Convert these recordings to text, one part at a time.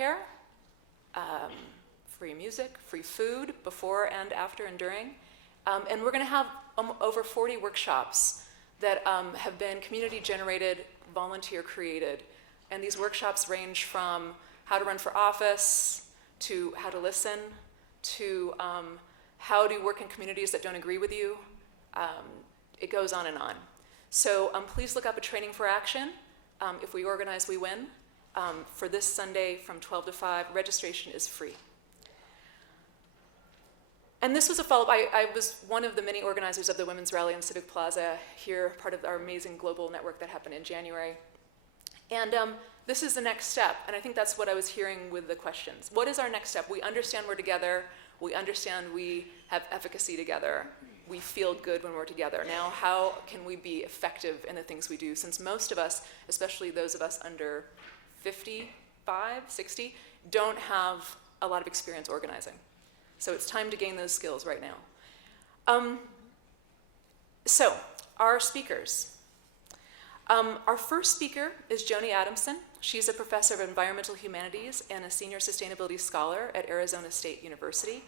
childcare, free music, free food before and after and during. And we're going to have over 40 workshops that have been community-generated, volunteer-created. And these workshops range from how to run for office, to how to listen, to how to work in communities that don't agree with you. It goes on and on. So please look up a Training for Action. If we organize, we win. For this Sunday from 12 to 5, registration is free. And this was a follow-up. I was one of the many organizers of the Women's Rally in Civic Plaza here, part of our amazing global network that happened in January. And this is the next step, and I think that's what I was hearing with the questions. What is our next step? We understand we're together. We understand we have efficacy together. We feel good when we're together. Now, how can we be effective in the things we do? Since most of us, especially those of us under 55, 60, don't have a lot of experience organizing. So it's time to gain those skills right now. So, our speakers. Our first speaker is Joni Adamson. She's a professor of environmental humanities and a senior sustainability scholar at Arizona State University.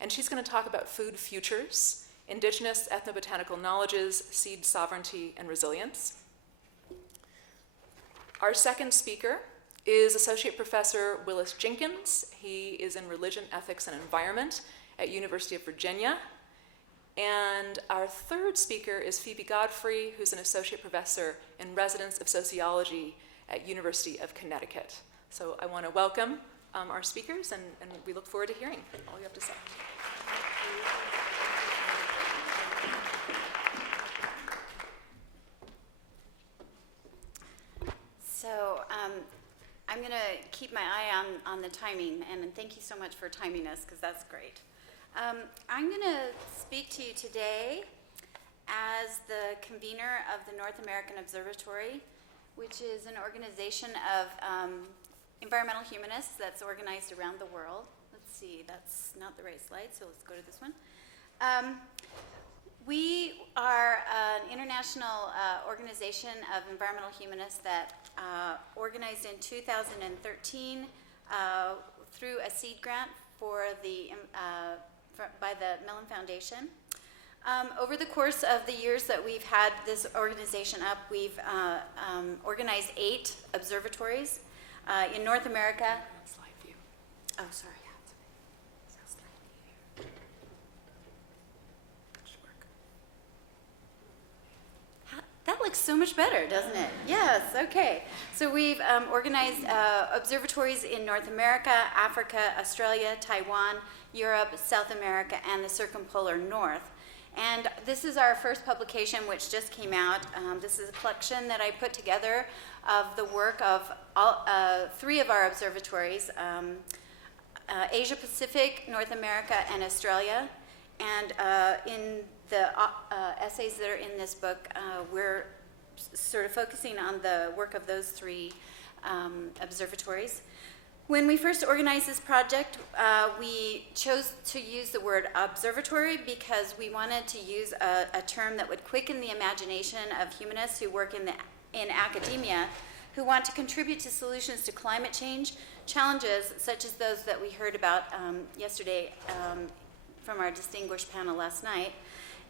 And she's going to talk about food futures, indigenous ethnobotanical knowledges, seed sovereignty, and resilience. Our second speaker is Associate Professor Willis Jenkins. He is in Religion, Ethics, and Environment at University of Virginia. And our third speaker is Phoebe Godfrey, who's an Associate Professor in Residence of Sociology at University of Connecticut. So I want to welcome our speakers, and we look forward to hearing all you have to say. So I'm going to keep my eye on the timing, and thank you so much for timing us, because that's great. I'm going to speak to you today as the convener of the North American Observatory, which is an organization of environmental humanists that's organized around the world. Let's see, that's not the right slide, so let's go to this one. We are an international organization of environmental humanists that organized in 2013 through a seed grant by the Mellon Foundation. Over the course of the years that we've had this organization up, we've organized 8 observatories in North America. Slide view. Oh, sorry. That looks so much better, doesn't it? Yes, okay. So we've organized observatories in North America, Africa, Australia, Taiwan, Europe, South America, and the circumpolar north. And this is our first publication, which just came out. This is a collection that I put together of the work of 3 of our observatories, Asia Pacific, North America, and Australia. And in the essays that are in this book, we're sort of focusing on the work of those 3 observatories. When we first organized this project, we chose to use the word observatory because we wanted to use a term that would quicken the imagination of humanists who work in academia, who want to contribute to solutions to climate change challenges such as those that we heard about yesterday from our distinguished panel last night.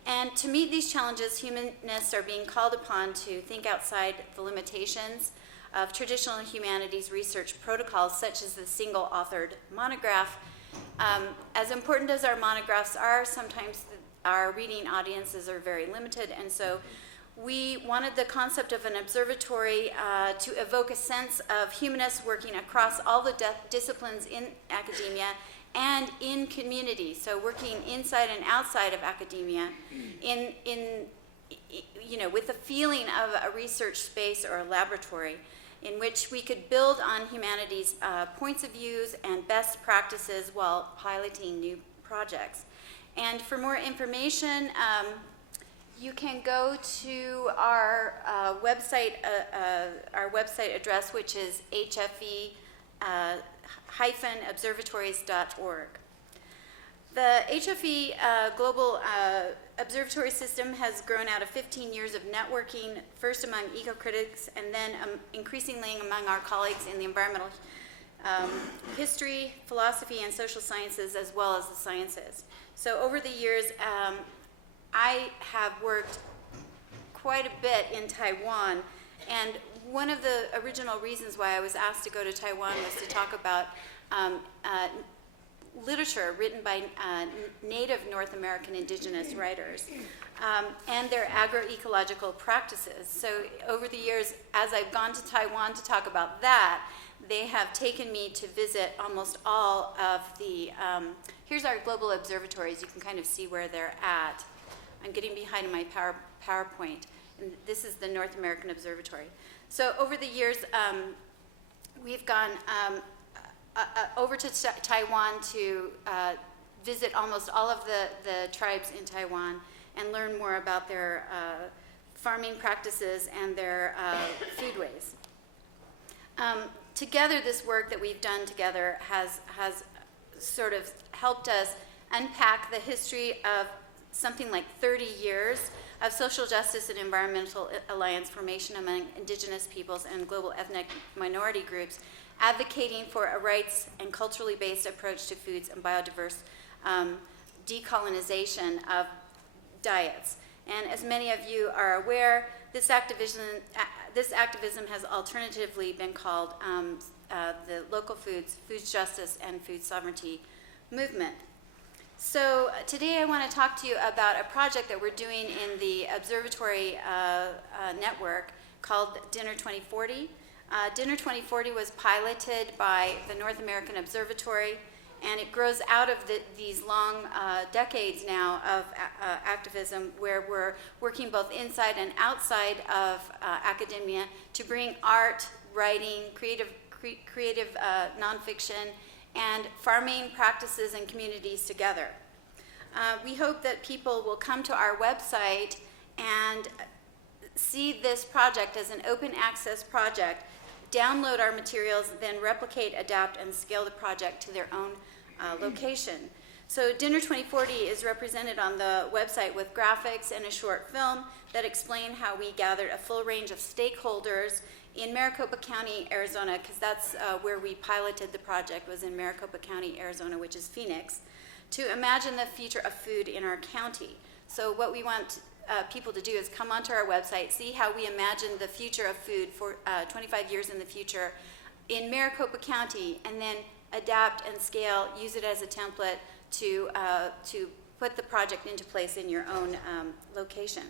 And to meet these challenges, humanists are being called upon to think outside the limitations of traditional humanities research protocols, such as the single-authored monograph. As important as our monographs are, sometimes our reading audiences are very limited, and so we wanted the concept of an observatory to evoke a sense of humanists working across all the disciplines in academia and in community, so working inside and outside of academia, with the feeling of a research space or a laboratory, in which we could build on humanities' points of views and best practices while piloting new projects. And for more information, you can go to our website address, which is hfe-observatories.org. The HFE Global Observatory System has grown out of 15 years of networking, first among eco-critics and then increasingly among our colleagues in the environmental history, philosophy, and social sciences, as well as the sciences. So over the years, I have worked quite a bit in Taiwan, and one of the original reasons why I was asked to go to Taiwan was to talk about literature written by native North American indigenous writers and their agroecological practices. So over the years, as I've gone to Taiwan to talk about that, they have taken me to visit almost all of the, here's our global observatories. You can kind of see where they're at. I'm getting behind my PowerPoint. And this is the North American Observatory. So over the years, we've gone over to Taiwan to visit almost all of the tribes in Taiwan and learn more about their farming practices and their foodways. Together, this work that we've done together has sort of helped us unpack the history of something like 30 years of social justice and environmental alliance formation among indigenous peoples and global ethnic minority groups, advocating for a rights and culturally based approach to foods and biodiverse decolonization of diets. And as many of you are aware, this activism has alternatively been called the local foods justice, and food sovereignty movement. So today I want to talk to you about a project that we're doing in the observatory network called Dinner 2040. Dinner 2040 was piloted by the North American Observatory, and it grows out of these long decades now of activism where we're working both inside and outside of academia to bring art, writing, creative nonfiction, and farming practices and communities together. We hope that people will come to our website and see this project as an open access project, download our materials, then replicate, adapt, and scale the project to their own location. So Dinner 2040 is represented on the website with graphics and a short film that explain how we gathered a full range of stakeholders in Maricopa County, Arizona, because that's where we piloted the project, was in Maricopa County, Arizona, which is Phoenix, to imagine the future of food in our county. So what we want people to do is come onto our website, see how we imagine the future of food for 25 years in the future in Maricopa County, and then adapt and scale, use it as a template to put the project into place in your own location.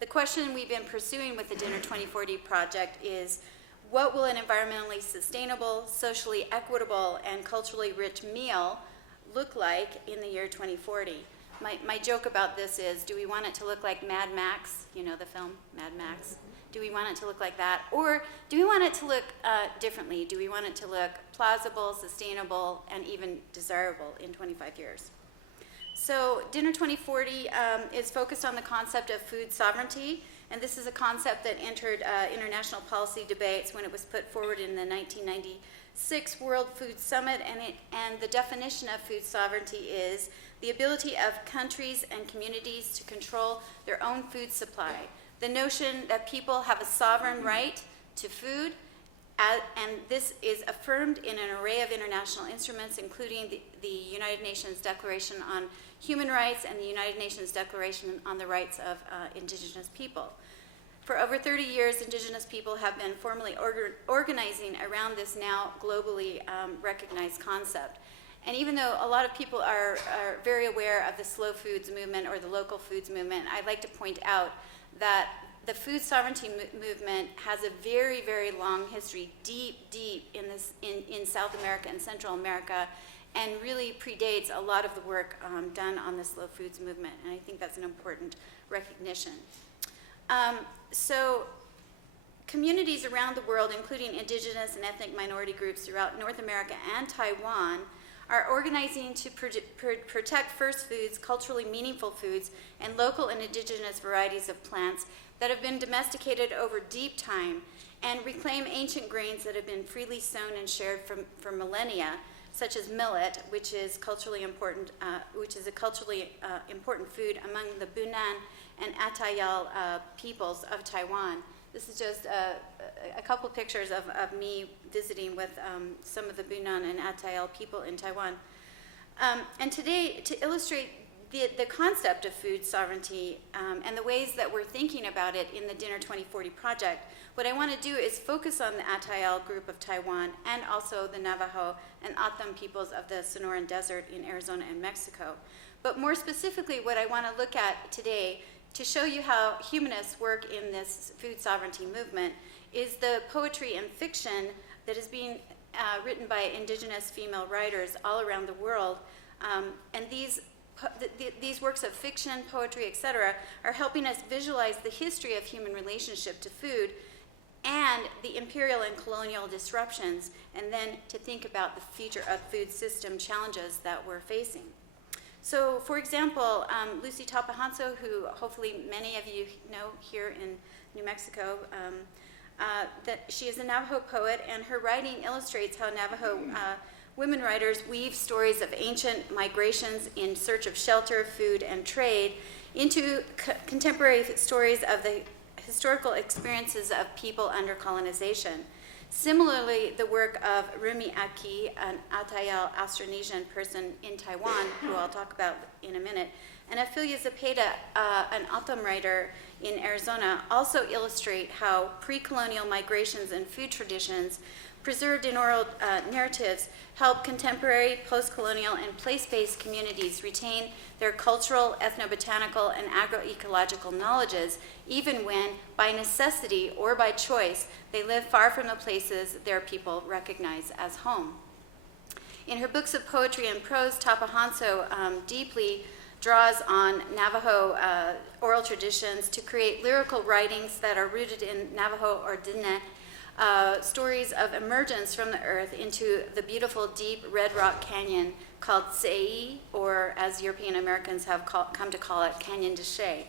The question we've been pursuing with the Dinner 2040 project is, what will an environmentally sustainable, socially equitable, and culturally rich meal look like in the year 2040? My joke about this is, do we want it to look like Mad Max, you know the film, Mad Max? Do we want it to look like that? Or do we want it to look differently? Do we want it to look plausible, sustainable, and even desirable in 25 years? So Dinner 2040 is focused on the concept of food sovereignty, and this is a concept that entered international policy debates when it was put forward in the 1996 World Food Summit, and the definition of food sovereignty is the ability of countries and communities to control their own food supply. The notion that people have a sovereign right to food, and this is affirmed in an array of international instruments, including the United Nations Declaration on Human Rights and the United Nations Declaration on the Rights of Indigenous People. For over 30 years, Indigenous people have been formally organizing around this now globally recognized concept. And even though a lot of people are very aware of the slow foods movement or the local foods movement, I'd like to point out that the food sovereignty movement has a very, very long history, deep in South America and Central America, and really predates a lot of the work done on the slow foods movement. And I think that's an important recognition. So communities around the world, including indigenous and ethnic minority groups throughout North America and Taiwan, are organizing to protect first foods, culturally meaningful foods, and local and indigenous varieties of plants that have been domesticated over deep time, and reclaim ancient grains that have been freely sown and shared for millennia, such as millet, which is culturally important, which is a culturally important food among the Bunan and Atayal peoples of Taiwan. This is just a couple pictures of me visiting with some of the Bunun and Atayal people in Taiwan. And today, to illustrate the concept of food sovereignty and the ways that we're thinking about it in the Dinner 2040 project, what I want to do is focus on the Atayal group of Taiwan and also the Navajo and Atam peoples of the Sonoran Desert in Arizona and Mexico. But more specifically, what I want to look at today to show you how humanists work in this food sovereignty movement is the poetry and fiction that is being written by indigenous female writers all around the world. And these works of fiction, poetry, etc., are helping us visualize the history of human relationship to food and the imperial and colonial disruptions, and then to think about the future of food system challenges that we're facing. So, for example, Lucy Tapahanso, who hopefully many of you know here in New Mexico, that she is a Navajo poet, and her writing illustrates how Navajo women writers weave stories of ancient migrations in search of shelter, food, and trade into contemporary stories of the historical experiences of people under colonization. Similarly, the work of Rumi Aki, an Atayal Austronesian person in Taiwan, who I'll talk about in a minute, and Ophelia Zepeda, an Atam writer in Arizona, also illustrate how pre-colonial migrations and food traditions preserved in oral narratives help contemporary, post-colonial, and place-based communities retain their cultural, ethnobotanical, and agroecological knowledges, even when, by necessity or by choice, they live far from the places their people recognize as home. In her books of poetry and prose, Tapahanso deeply draws on Navajo oral traditions to create lyrical writings that are rooted in Navajo or Diné stories of emergence from the earth into the beautiful deep red rock canyon called Sei, or as European Americans have come to call it, Canyon de Chelly.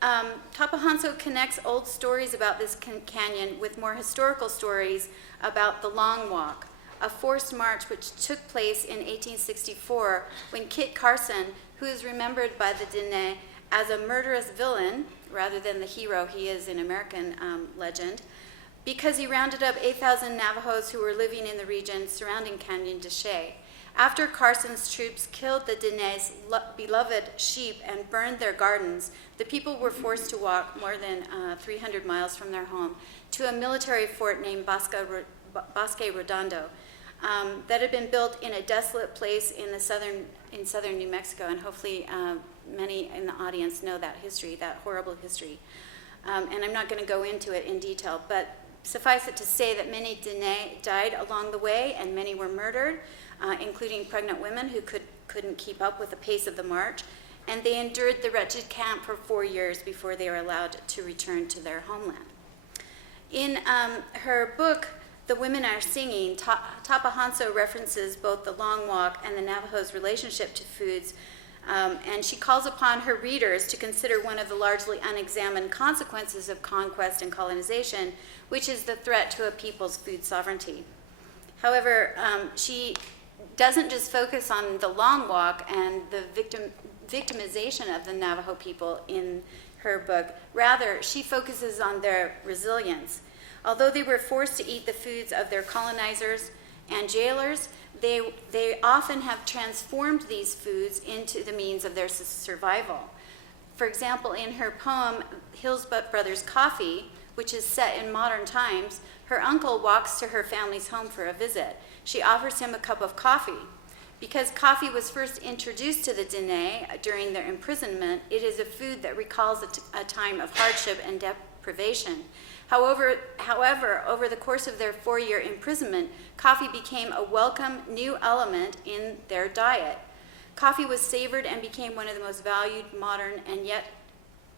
Tapahanso connects old stories about this canyon with more historical stories about the Long Walk, a forced march which took place in 1864 when Kit Carson, who is remembered by the Diné as a murderous villain rather than the hero he is in American legend, because he rounded up 8,000 Navajos who were living in the region surrounding Canyon de Chelly. After Carson's troops killed the Diné's beloved sheep and burned their gardens, the people were forced to walk more than 300 miles from their home to a military fort named Bosque Redondo that had been built in a desolate place in southern New Mexico, and hopefully many in the audience know that history, that horrible history. And I'm not going to go into it in detail, but suffice it to say that many Diné died along the way, and many were murdered, including pregnant women who couldn't keep up with the pace of the march, and they endured the wretched camp for 4 years before they were allowed to return to their homeland. In her book, The Women Are Singing, Tapahanso references both the Long Walk and the Navajos' relationship to foods, and she calls upon her readers to consider one of the largely unexamined consequences of conquest and colonization, which is the threat to a people's food sovereignty. However, she doesn't just focus on the Long Walk and the victimization of the Navajo people in her book. Rather, she focuses on their resilience. Although they were forced to eat the foods of their colonizers and jailers, they often have transformed these foods into the means of their survival. For example, in her poem, Hills Brothers Coffee, which is set in modern times, her uncle walks to her family's home for a visit. She offers him a cup of coffee. Because coffee was first introduced to the Diné during their imprisonment, it is a food that recalls a time of hardship and deprivation. However, over the course of their 4-year imprisonment, coffee became a welcome new element in their diet. Coffee was savored and became one of the most valued, modern, and yet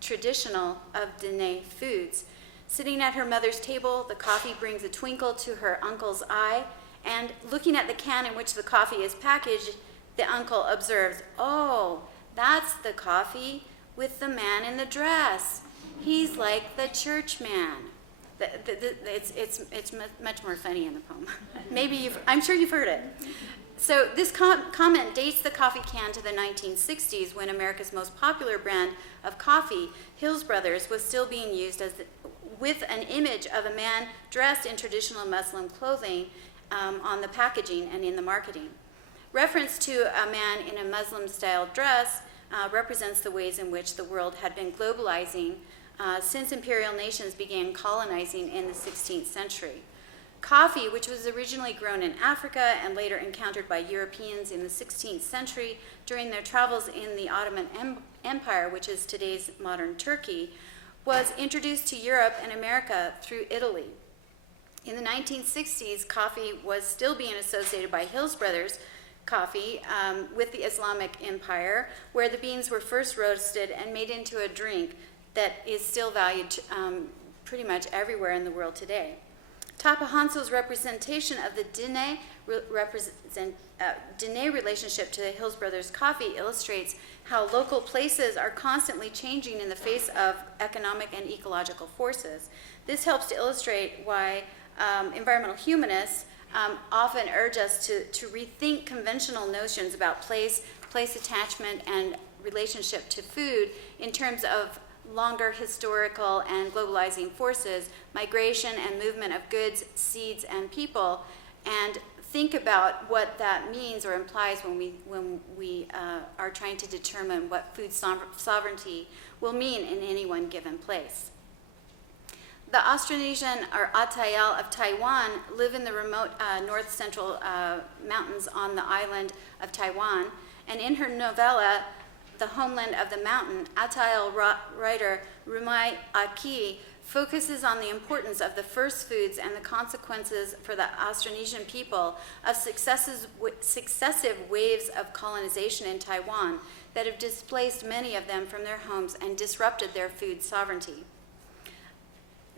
traditional of Diné foods. Sitting at her mother's table, the coffee brings a twinkle to her uncle's eye, and looking at the can in which the coffee is packaged, the uncle observes, "Oh, that's the coffee with the man in the dress. He's like the church man." It's much more funny in the poem. I'm sure you've heard it. So this comment dates the coffee can to the 1960s, when America's most popular brand of coffee, Hills Brothers, was still being used with an image of a man dressed in traditional Muslim clothing on the packaging and in the marketing. Reference to a man in a Muslim-style dress represents the ways in which the world had been globalizing since imperial nations began colonizing in the 16th century. Coffee, which was originally grown in Africa and later encountered by Europeans in the 16th century during their travels in the Ottoman Empire, which is today's modern Turkey, was introduced to Europe and America through Italy. In the 1960s, coffee was still being associated by Hills Brothers coffee with the Islamic Empire, where the beans were first roasted and made into a drink that is still valued pretty much everywhere in the world today. Tapahanso's representation of the Diné relationship to the Hills Brothers coffee illustrates how local places are constantly changing in the face of economic and ecological forces. This helps to illustrate why environmental humanists often urge us to rethink conventional notions about place attachment, and relationship to food in terms of longer historical and globalizing forces, migration and movement of goods, seeds, and people, and think about what that means or implies when we are trying to determine what food sovereignty will mean in any one given place. The Austronesian, or Atayal of Taiwan, live in the remote north-central mountains on the island of Taiwan, and in her novella, The Homeland of the Mountain, Atayal writer Rumai Aki focuses on the importance of the first foods and the consequences for the Austronesian people of successive waves of colonization in Taiwan that have displaced many of them from their homes and disrupted their food sovereignty.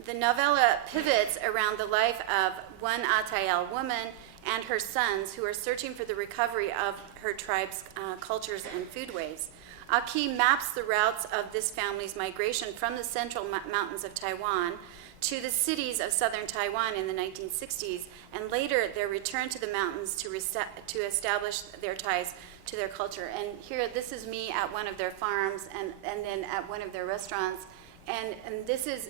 The novella pivots around the life of one Atayal woman and her sons, who are searching for the recovery of her tribe's cultures and foodways. Aki maps the routes of this family's migration from the central mountains of Taiwan to the cities of southern Taiwan in the 1960s, and later their return to the mountains to establish their ties to their culture. And here, this is me at one of their farms, and then at one of their restaurants. And this is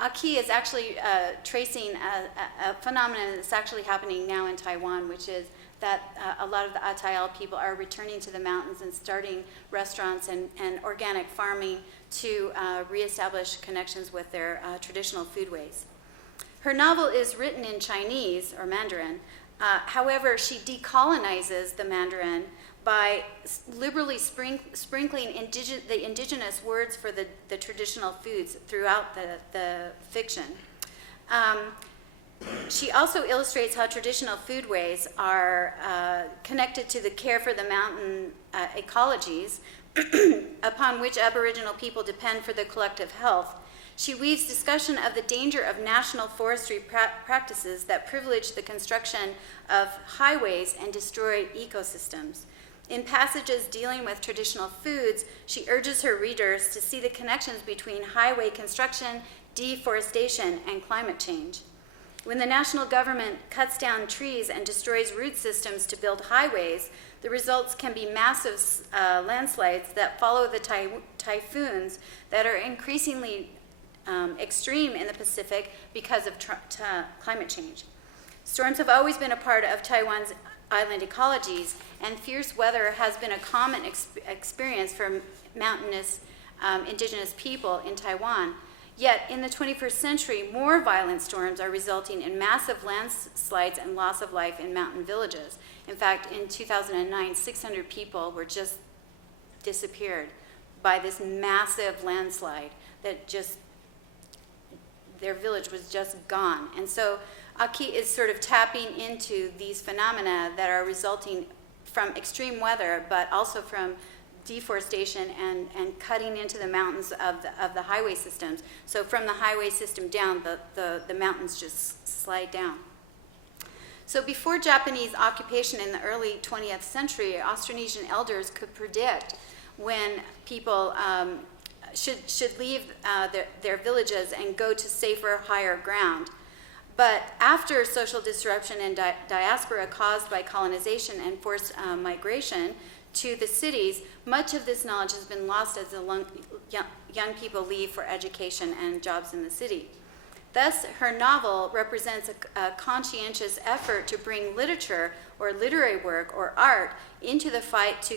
Aki is actually tracing a phenomenon that's actually happening now in Taiwan, which is that a lot of the Atayal people are returning to the mountains and starting restaurants and organic farming to reestablish connections with their traditional foodways. Her novel is written in Chinese, or Mandarin. However, she decolonizes the Mandarin by liberally sprinkling the indigenous words for the traditional foods throughout the fiction. She also illustrates how traditional foodways are connected to the care for the mountain ecologies upon which Aboriginal people depend for their collective health. She weaves discussion of the danger of national forestry practices that privilege the construction of highways and destroy ecosystems. In passages dealing with traditional foods, she urges her readers to see the connections between highway construction, deforestation, and climate change. When the national government cuts down trees and destroys root systems to build highways, the results can be massive landslides that follow the typhoons that are increasingly extreme in the Pacific because of climate change. Storms have always been a part of Taiwan's island ecologies, and fierce weather has been a common experience for mountainous indigenous people in Taiwan. Yet, in the 21st century, more violent storms are resulting in massive landslides and loss of life in mountain villages. In fact, in 2009, 600 people were just disappeared by this massive landslide that just, their village was just gone. And so Aki is sort of tapping into these phenomena that are resulting from extreme weather, but also from deforestation and cutting into the mountains of the highway systems. So from the highway system down, the mountains just slide down. So before Japanese occupation in the early 20th century, Austronesian elders could predict when people should leave their villages and go to safer, higher ground. But after social disruption and diaspora caused by colonization and forced migration to the cities, much of this knowledge has been lost as the young people leave for education and jobs in the city. Thus, her novel represents a conscientious effort to bring literature or literary work or art into the fight to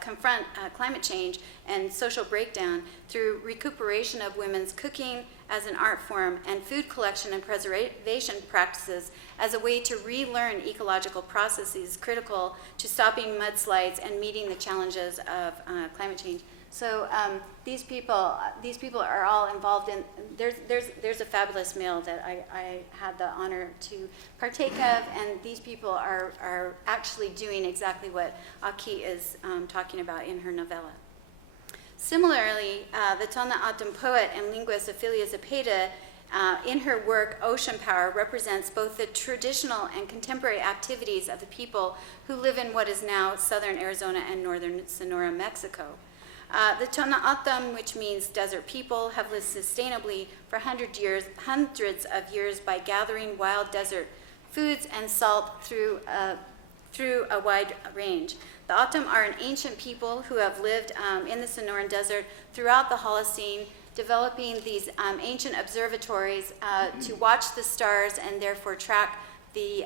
confront climate change and social breakdown through recuperation of women's cooking as an art form and food collection and preservation practices as a way to relearn ecological processes critical to stopping mudslides and meeting the challenges of climate change. So these people are all involved in. There's a fabulous meal that I had the honor to partake of, and these people are actually doing exactly what Aki is talking about in her novella. Similarly, the Tona Atum poet and linguist Ophelia Zepeda, in her work Ocean Power, represents both the traditional and contemporary activities of the people who live in what is now southern Arizona and northern Sonora, Mexico. The Tona Atum, which means desert people, have lived sustainably for hundreds of years by gathering wild desert foods and salt through a wide range. The Atum are an ancient people who have lived in the Sonoran Desert throughout the Holocene, developing these ancient observatories to watch the stars and therefore track the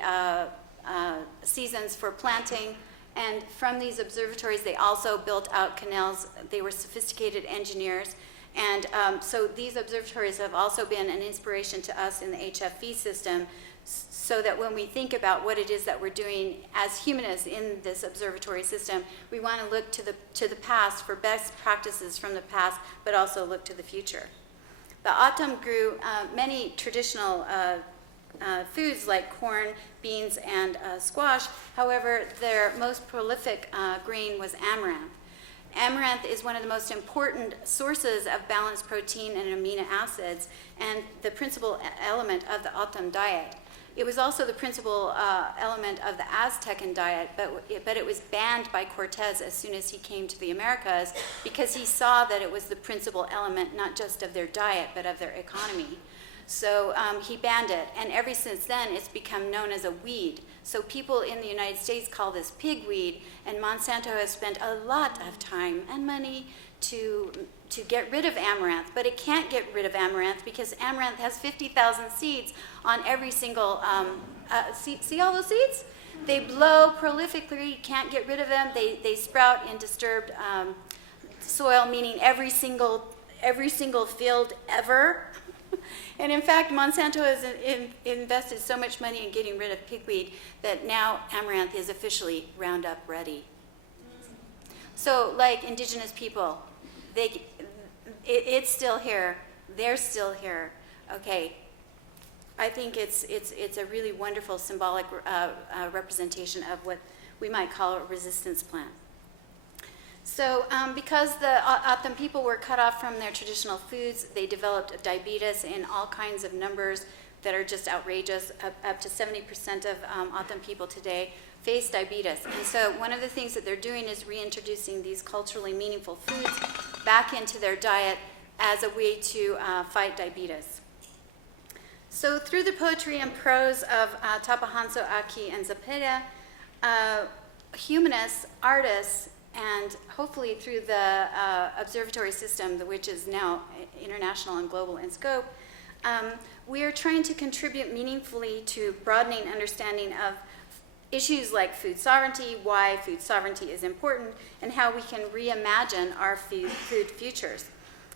seasons for planting. And from these observatories, they also built out canals. They were sophisticated engineers. And so these observatories have also been an inspiration to us in the HFV system, so that when we think about what it is that we're doing as humanists in this observatory system, we want to look to the past for best practices from the past, but also look to the future. The Atum grew many traditional foods like corn, beans, and squash. However, their most prolific grain was amaranth. Amaranth is one of the most important sources of balanced protein and amino acids and the principal element of the Atum diet. It was also the principal element of the Aztecan diet, but it was banned by Cortez as soon as he came to the Americas because he saw that it was the principal element not just of their diet but of their economy. So he banned it, and ever since then it's become known as a weed. So people in the United States call this pigweed, and Monsanto has spent a lot of time and money to get rid of amaranth, but it can't get rid of amaranth because amaranth has 50,000 seeds on every single, see all those seeds? They blow prolifically, you can't get rid of them. They sprout in disturbed soil, meaning every single field ever. And in fact, Monsanto has invested so much money in getting rid of pigweed that now amaranth is officially Roundup ready. So like indigenous people, it's still here, they're still here. Okay, I think it's a really wonderful symbolic representation of what we might call a resistance plan. So because the Atum people were cut off from their traditional foods, they developed diabetes in all kinds of numbers that are just outrageous. Up to 70% of Atum people today face diabetes. And so one of the things that they're doing is reintroducing these culturally meaningful foods back into their diet as a way to fight diabetes. So through the poetry and prose of Tapahanso, Aki, and Zepeda, humanists, artists, and hopefully through the observatory system, which is now international and global in scope, we are trying to contribute meaningfully to broadening understanding of issues like food sovereignty, why food sovereignty is important, and how we can reimagine our food futures.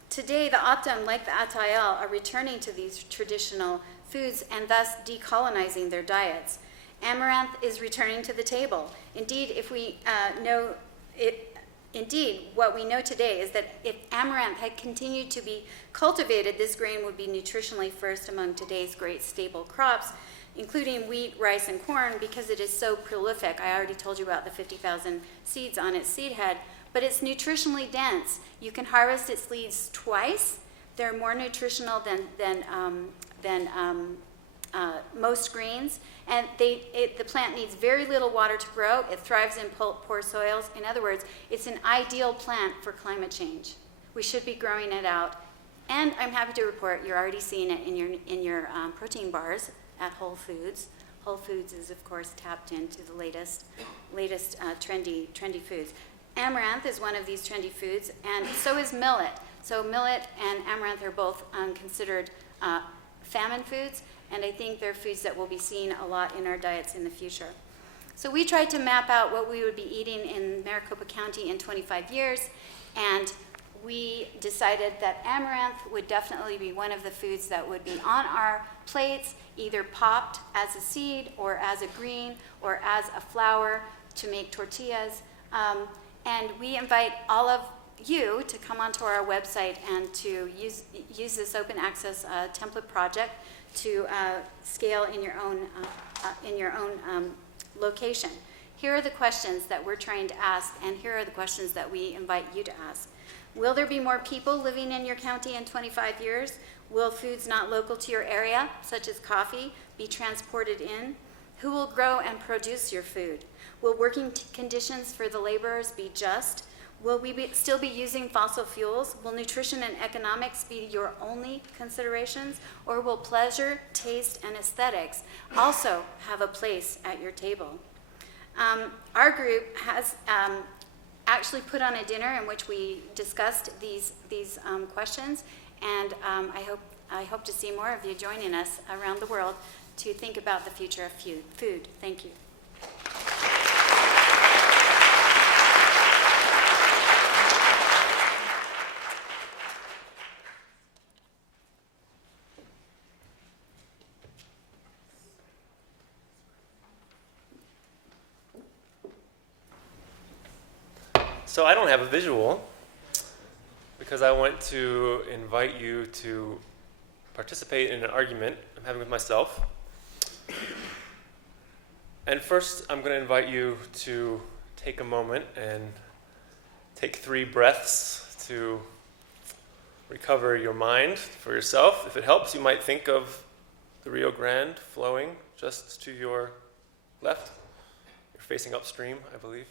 Today, the Atum, like the Atayal, are returning to these traditional foods and thus decolonizing their diets. Amaranth is returning to the table. Indeed, what we know today is that if amaranth had continued to be cultivated, this grain would be nutritionally first among today's great staple crops, including wheat, rice, and corn, because it is so prolific. I already told you about the 50,000 seeds on its seed head, but it's nutritionally dense. You can harvest its leaves twice. They're more nutritional than most greens, and the plant needs very little water to grow. It thrives in poor soils. In other words, it's an ideal plant for climate change. We should be growing it out And I'm happy to report you're already seeing it in your protein bars at Whole Foods. Whole Foods is, of course, tapped into the latest trendy foods. Amaranth is one of these trendy foods, and so is millet. So millet and amaranth are both considered famine foods, and I think they're foods that we'll be seeing a lot in our diets in the future. So we tried to map out what we would be eating in Maricopa County in 25 years, and we decided that amaranth would definitely be one of the foods that would be on our plates, either popped as a seed or as a green or as a flour to make tortillas. And we invite all of you to come onto our website and to use this open access template project to scale in your own location. Here are the questions that we're trying to ask, and here are the questions that we invite you to ask. Will there be more people living in your county in 25 years? Will foods not local to your area, such as coffee, be transported in? Who will grow and produce your food? Will working conditions for the laborers be just? Will we still be using fossil fuels? Will nutrition and economics be your only considerations? Or will pleasure, taste, and aesthetics also have a place at your table? Our group has actually put on a dinner in which we discussed these questions, and I hope to see more of you joining us around the world to think about the future of food. Thank you. So I don't have a visual because I want to invite you to participate in an argument I'm having with myself. And first, I'm going to invite you to take a moment and take 3 breaths to recover your mind for yourself. If it helps, you might think of the Rio Grande flowing just to your left. You're facing upstream, I believe.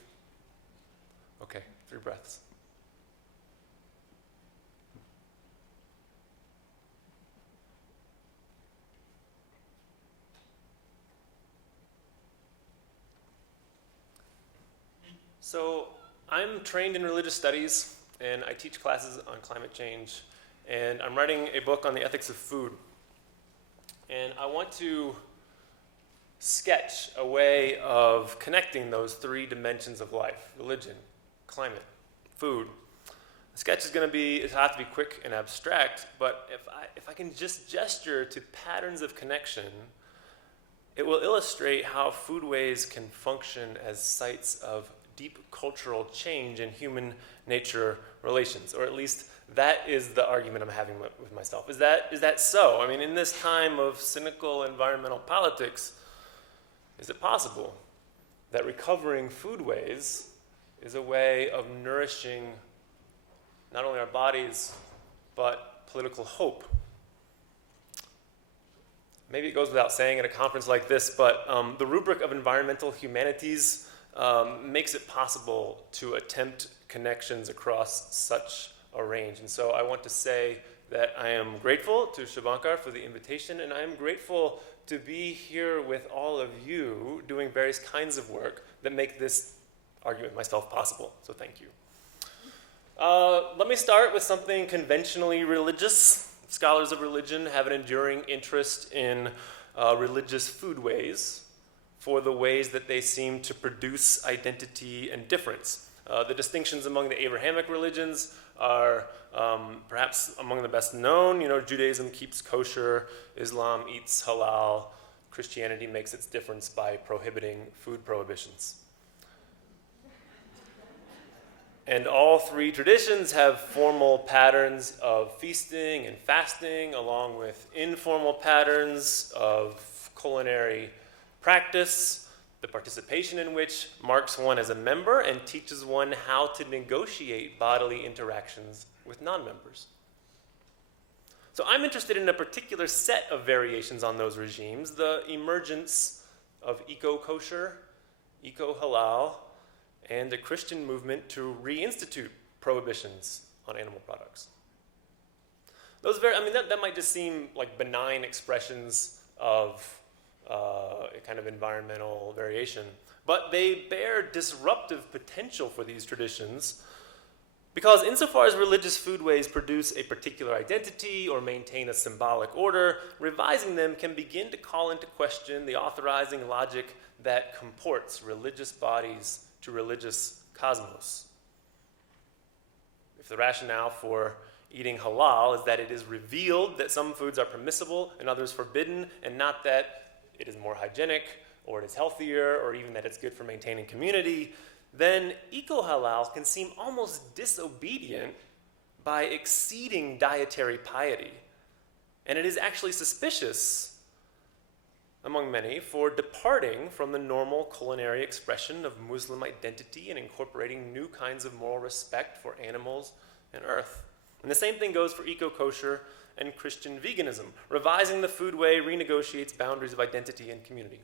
Okay, 3 breaths. So I'm trained in religious studies, and I teach classes on climate change, and I'm writing a book on the ethics of food. And I want to sketch a way of connecting those 3 dimensions of life: religion, climate, food. The sketch is going to be, it'll have to be quick and abstract, but if I can just gesture to patterns of connection, it will illustrate how foodways can function as sites of deep cultural change in human-nature relations, or at least that is the argument I'm having with myself. Is that so? I mean, in this time of cynical environmental politics, is it possible that recovering foodways is a way of nourishing not only our bodies, but political hope? Maybe it goes without saying at a conference like this, but the rubric of environmental humanities makes it possible to attempt connections across such a range. And so I want to say that I am grateful to Shubhankar for the invitation, and I am grateful to be here with all of you doing various kinds of work that make this argument with myself possible. So thank you. Let me start with something conventionally religious. Scholars of religion have an enduring interest in religious foodways for the ways that they seem to produce identity and difference. The distinctions among the Abrahamic religions are perhaps among the best known. You know, Judaism keeps kosher, Islam eats halal, Christianity makes its difference by prohibiting food prohibitions. And all 3 traditions have formal patterns of feasting and fasting, along with informal patterns of culinary practice, the participation in which marks one as a member and teaches one how to negotiate bodily interactions with non-members. So I'm interested in a particular set of variations on those regimes, the emergence of eco-kosher, eco-halal, and a Christian movement to reinstitute prohibitions on animal products. That might just seem like benign expressions of a kind of environmental variation, but they bear disruptive potential for these traditions because insofar as religious foodways produce a particular identity or maintain a symbolic order, revising them can begin to call into question the authorizing logic that comports religious bodies to religious cosmos. If the rationale for eating halal is that it is revealed that some foods are permissible and others forbidden, and not that it is more hygienic or it is healthier or even that it's good for maintaining community, then eco-halal can seem almost disobedient by exceeding dietary piety. And it is actually suspicious, among many, for departing from the normal culinary expression of Muslim identity and incorporating new kinds of moral respect for animals and earth. And the same thing goes for eco-kosher and Christian veganism. Revising the foodway renegotiates boundaries of identity and community.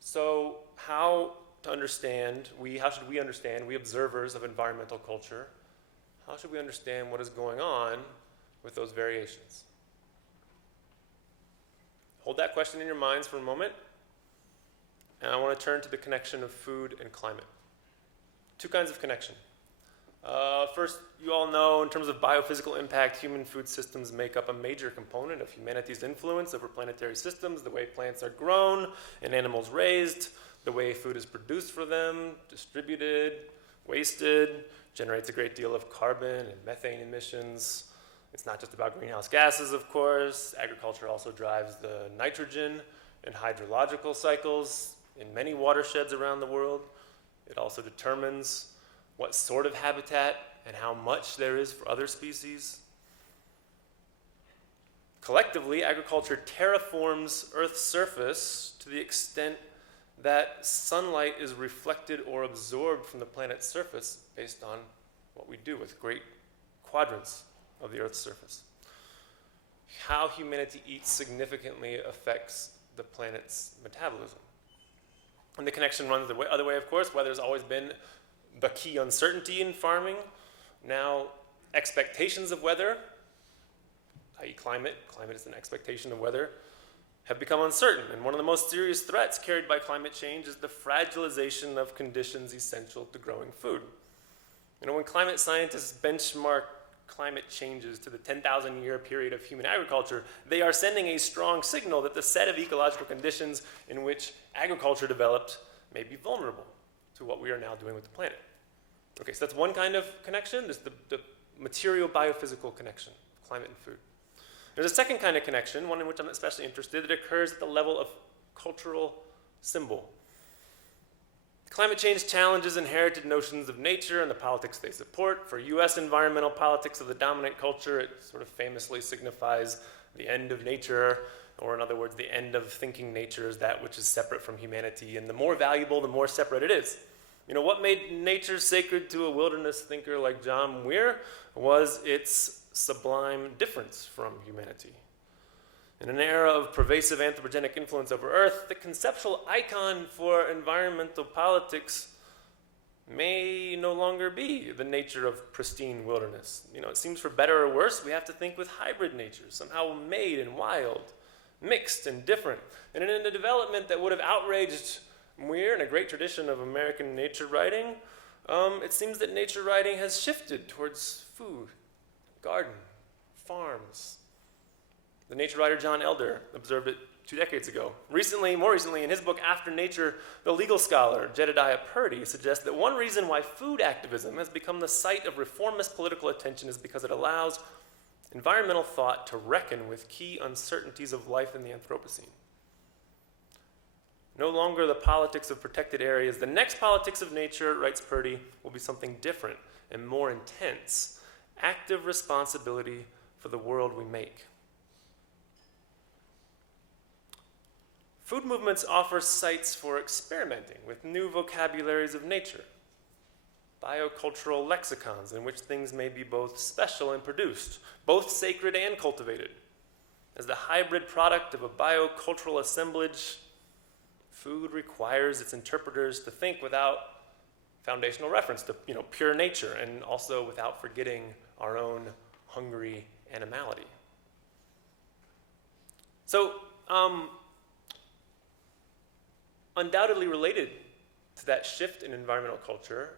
So how should we understand, we observers of environmental culture, how should we understand what is going on with those variations? Hold that question in your minds for a moment, and I want to turn to the connection of food and climate. Two kinds of connection. First, you all know in terms of biophysical impact, human food systems make up a major component of humanity's influence over planetary systems, the way plants are grown and animals raised, the way food is produced for them, distributed, wasted, generates a great deal of carbon and methane emissions. It's not just about greenhouse gases, of course. Agriculture also drives the nitrogen and hydrological cycles in many watersheds around the world. It also determines what sort of habitat and how much there is for other species. Collectively, agriculture terraforms Earth's surface to the extent that sunlight is reflected or absorbed from the planet's surface based on what we do with great quadrants of the Earth's surface. How humanity eats significantly affects the planet's metabolism. And the connection runs the other way, of course. Weather's always been the key uncertainty in farming. Now, expectations of weather, i.e. climate is an expectation of weather, have become uncertain. And one of the most serious threats carried by climate change is the fragilization of conditions essential to growing food. When climate scientists benchmark climate changes to the 10,000-year period of human agriculture, they are sending a strong signal that the set of ecological conditions in which agriculture developed may be vulnerable to what we are now doing with the planet. Okay, so that's one kind of connection. There's the material biophysical connection, climate and food. There's a second kind of connection, one in which I'm especially interested, that occurs at the level of cultural symbol. Climate change challenges inherited notions of nature and the politics they support. For U.S. environmental politics of the dominant culture, it sort of famously signifies the end of nature, or in other words, the end of thinking nature is that which is separate from humanity, and the more valuable, the more separate it is. What made nature sacred to a wilderness thinker like John Muir was its sublime difference from humanity. In an era of pervasive anthropogenic influence over Earth, the conceptual icon for environmental politics may no longer be the nature of pristine wilderness. It seems for better or worse, we have to think with hybrid natures, somehow made and wild, mixed and different. And in a development that would have outraged Muir in a great tradition of American nature writing, it seems that nature writing has shifted towards food, garden, farms. The nature writer John Elder observed it 2 decades ago. More recently, in his book After Nature, the legal scholar Jedediah Purdy suggests that one reason why food activism has become the site of reformist political attention is because it allows environmental thought to reckon with key uncertainties of life in the Anthropocene. No longer the politics of protected areas. The next politics of nature, writes Purdy, will be something different and more intense. Active responsibility for the world we make. Food movements offer sites for experimenting with new vocabularies of nature. Biocultural lexicons in which things may be both special and produced, both sacred and cultivated. As the hybrid product of a biocultural assemblage, food requires its interpreters to think without foundational reference to pure nature, and also without forgetting our own hungry animality. So, undoubtedly related to that shift in environmental culture,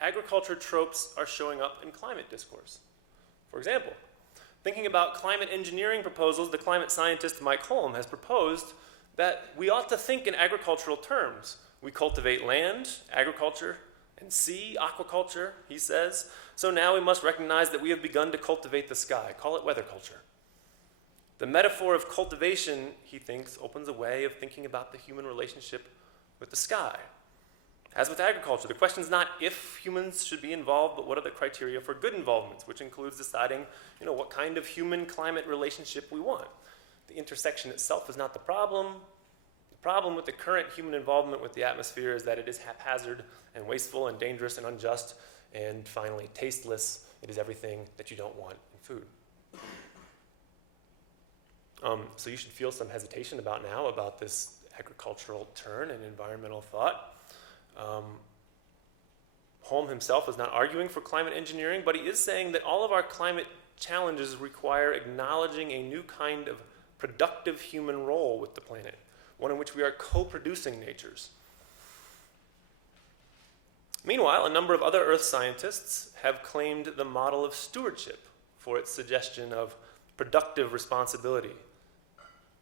agriculture tropes are showing up in climate discourse. For example, thinking about climate engineering proposals, the climate scientist Mike Holm has proposed that we ought to think in agricultural terms. We cultivate land, agriculture, and sea, aquaculture, he says. So now we must recognize that we have begun to cultivate the sky. Call it weather culture. The metaphor of cultivation, he thinks, opens a way of thinking about the human relationship with the sky. As with agriculture, the question is not if humans should be involved, but what are the criteria for good involvement, which includes deciding, what kind of human-climate relationship we want. The intersection itself is not the problem. The problem with the current human involvement with the atmosphere is that it is haphazard and wasteful and dangerous and unjust, and finally, tasteless. It is everything that you don't want in food. So you should feel some hesitation about this agricultural turn in environmental thought. Holm himself is not arguing for climate engineering, but he is saying that all of our climate challenges require acknowledging a new kind of productive human role with the planet, one in which we are co-producing natures. Meanwhile, a number of other Earth scientists have claimed the model of stewardship for its suggestion of productive responsibility,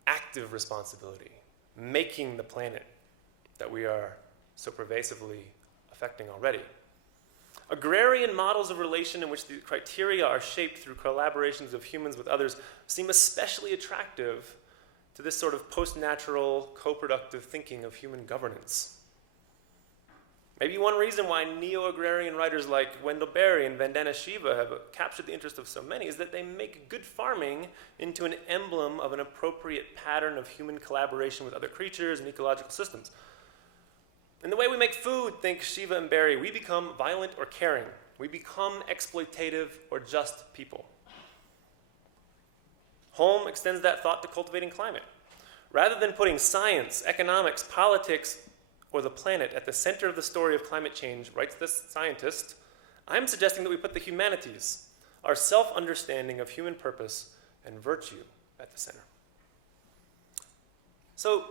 active responsibility, making the planet that we are so pervasively affecting already. Agrarian models of relation in which the criteria are shaped through collaborations of humans with others seem especially attractive to this sort of post-natural, co-productive thinking of human governance. Maybe one reason why neo-agrarian writers like Wendell Berry and Vandana Shiva have captured the interest of so many is that they make good farming into an emblem of an appropriate pattern of human collaboration with other creatures and ecological systems. In the way we make food, think Shiva and Berry, we become violent or caring. We become exploitative or just people. Holm extends that thought to cultivating climate. Rather than putting science, economics, politics, or the planet at the center of the story of climate change, writes this scientist, I'm suggesting that we put the humanities, our self-understanding of human purpose and virtue, at the center. So,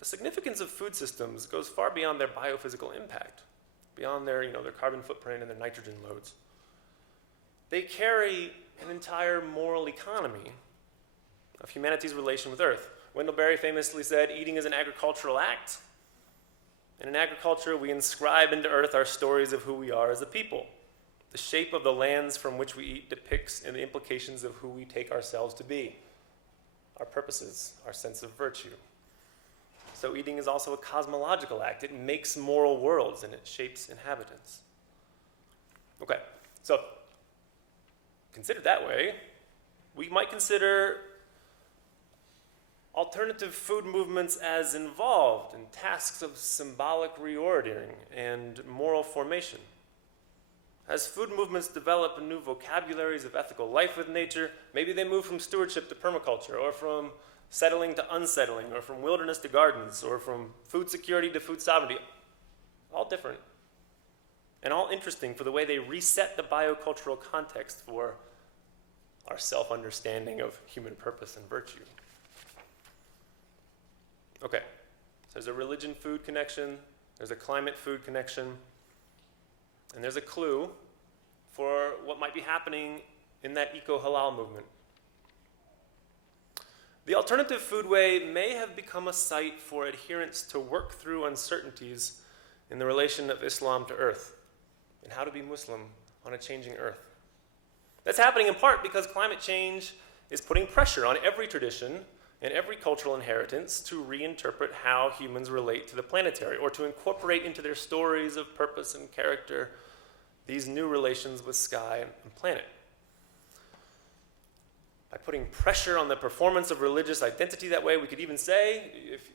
the significance of food systems goes far beyond their biophysical impact, beyond their carbon footprint and their nitrogen loads. They carry an entire moral economy of humanity's relation with Earth. Wendell Berry famously said, eating is an agricultural act. And in agriculture, we inscribe into Earth our stories of who we are as a people. The shape of the lands from which we eat depicts the implications of who we take ourselves to be, our purposes, our sense of virtue. So eating is also a cosmological act. It makes moral worlds and it shapes inhabitants. Okay, so considered that way, we might consider alternative food movements as involved in tasks of symbolic reordering and moral formation. As food movements develop new vocabularies of ethical life with nature, maybe they move from stewardship to permaculture, or from settling to unsettling, or from wilderness to gardens, or from food security to food sovereignty. All different, and all interesting for the way they reset the biocultural context for our self-understanding of human purpose and virtue. Okay, so there's a religion-food connection, there's a climate-food connection, and there's a clue for what might be happening in that eco-halal movement. The alternative foodway may have become a site for adherents to work through uncertainties in the relation of Islam to Earth, and how to be Muslim on a changing Earth. That's happening in part because climate change is putting pressure on every tradition and every cultural inheritance to reinterpret how humans relate to the planetary, or to incorporate into their stories of purpose and character these new relations with sky and planet. By putting pressure on the performance of religious identity that way, we could even say,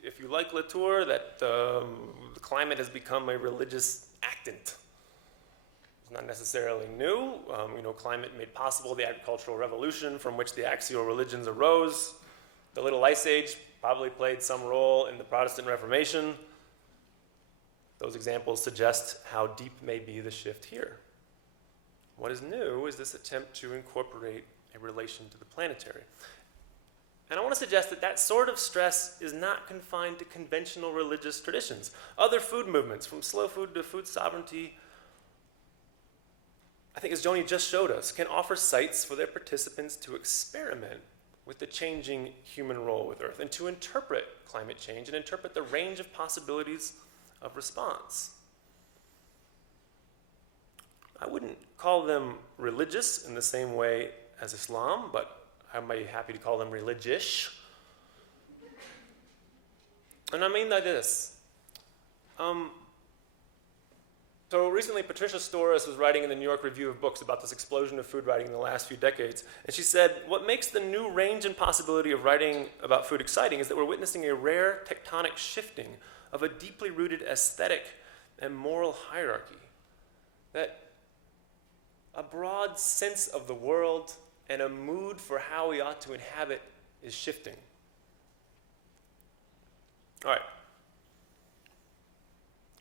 if you like Latour, that the climate has become a religious actant. It's not necessarily new. Climate made possible the agricultural revolution from which the axial religions arose. The Little Ice Age probably played some role in the Protestant Reformation. Those examples suggest how deep may be the shift here. What is new is this attempt to incorporate a relation to the planetary. And I want to suggest that that sort of stress is not confined to conventional religious traditions. Other food movements, from slow food to food sovereignty, I think as Joni just showed us, can offer sites for their participants to experiment with the changing human role with Earth and to interpret climate change and interpret the range of possibilities of response. I wouldn't call them religious in the same way as Islam, but I might be happy to call them religious. And I mean by this. So recently, Patricia Storis was writing in the New York Review of Books about this explosion of food writing in the last few decades. And she said, what makes the new range and possibility of writing about food exciting is that we're witnessing a rare tectonic shifting of a deeply rooted aesthetic and moral hierarchy. That a broad sense of the world and a mood for how we ought to inhabit is shifting. All right.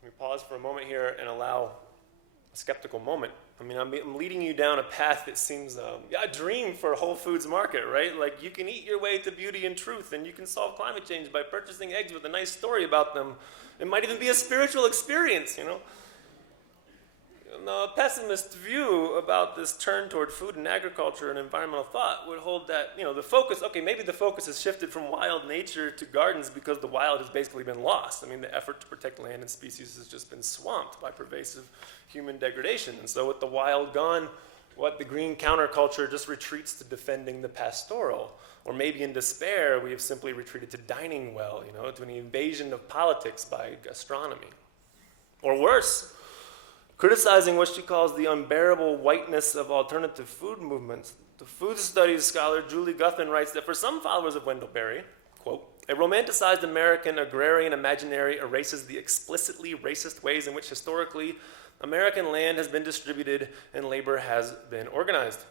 Let me pause for a moment here and allow a skeptical moment. I mean, I'm leading you down a path that seems a dream for a Whole Foods market, right? Like, you can eat your way to beauty and truth, and you can solve climate change by purchasing eggs with a nice story about them. It might even be a spiritual experience, you know? A pessimist view about this turn toward food and agriculture and environmental thought would hold that, the focus, maybe the focus has shifted from wild nature to gardens because the wild has basically been lost. I mean, the effort to protect land and species has just been swamped by pervasive human degradation. And so with the wild gone, the green counterculture just retreats to defending the pastoral. Or maybe in despair, we have simply retreated to dining well, to an invasion of politics by gastronomy. Or worse, criticizing what she calls the unbearable whiteness of alternative food movements. The food studies scholar Julie Guthman writes that for some followers of Wendell Berry, quote, a romanticized American agrarian imaginary erases the explicitly racist ways in which historically American land has been distributed and labor has been organized.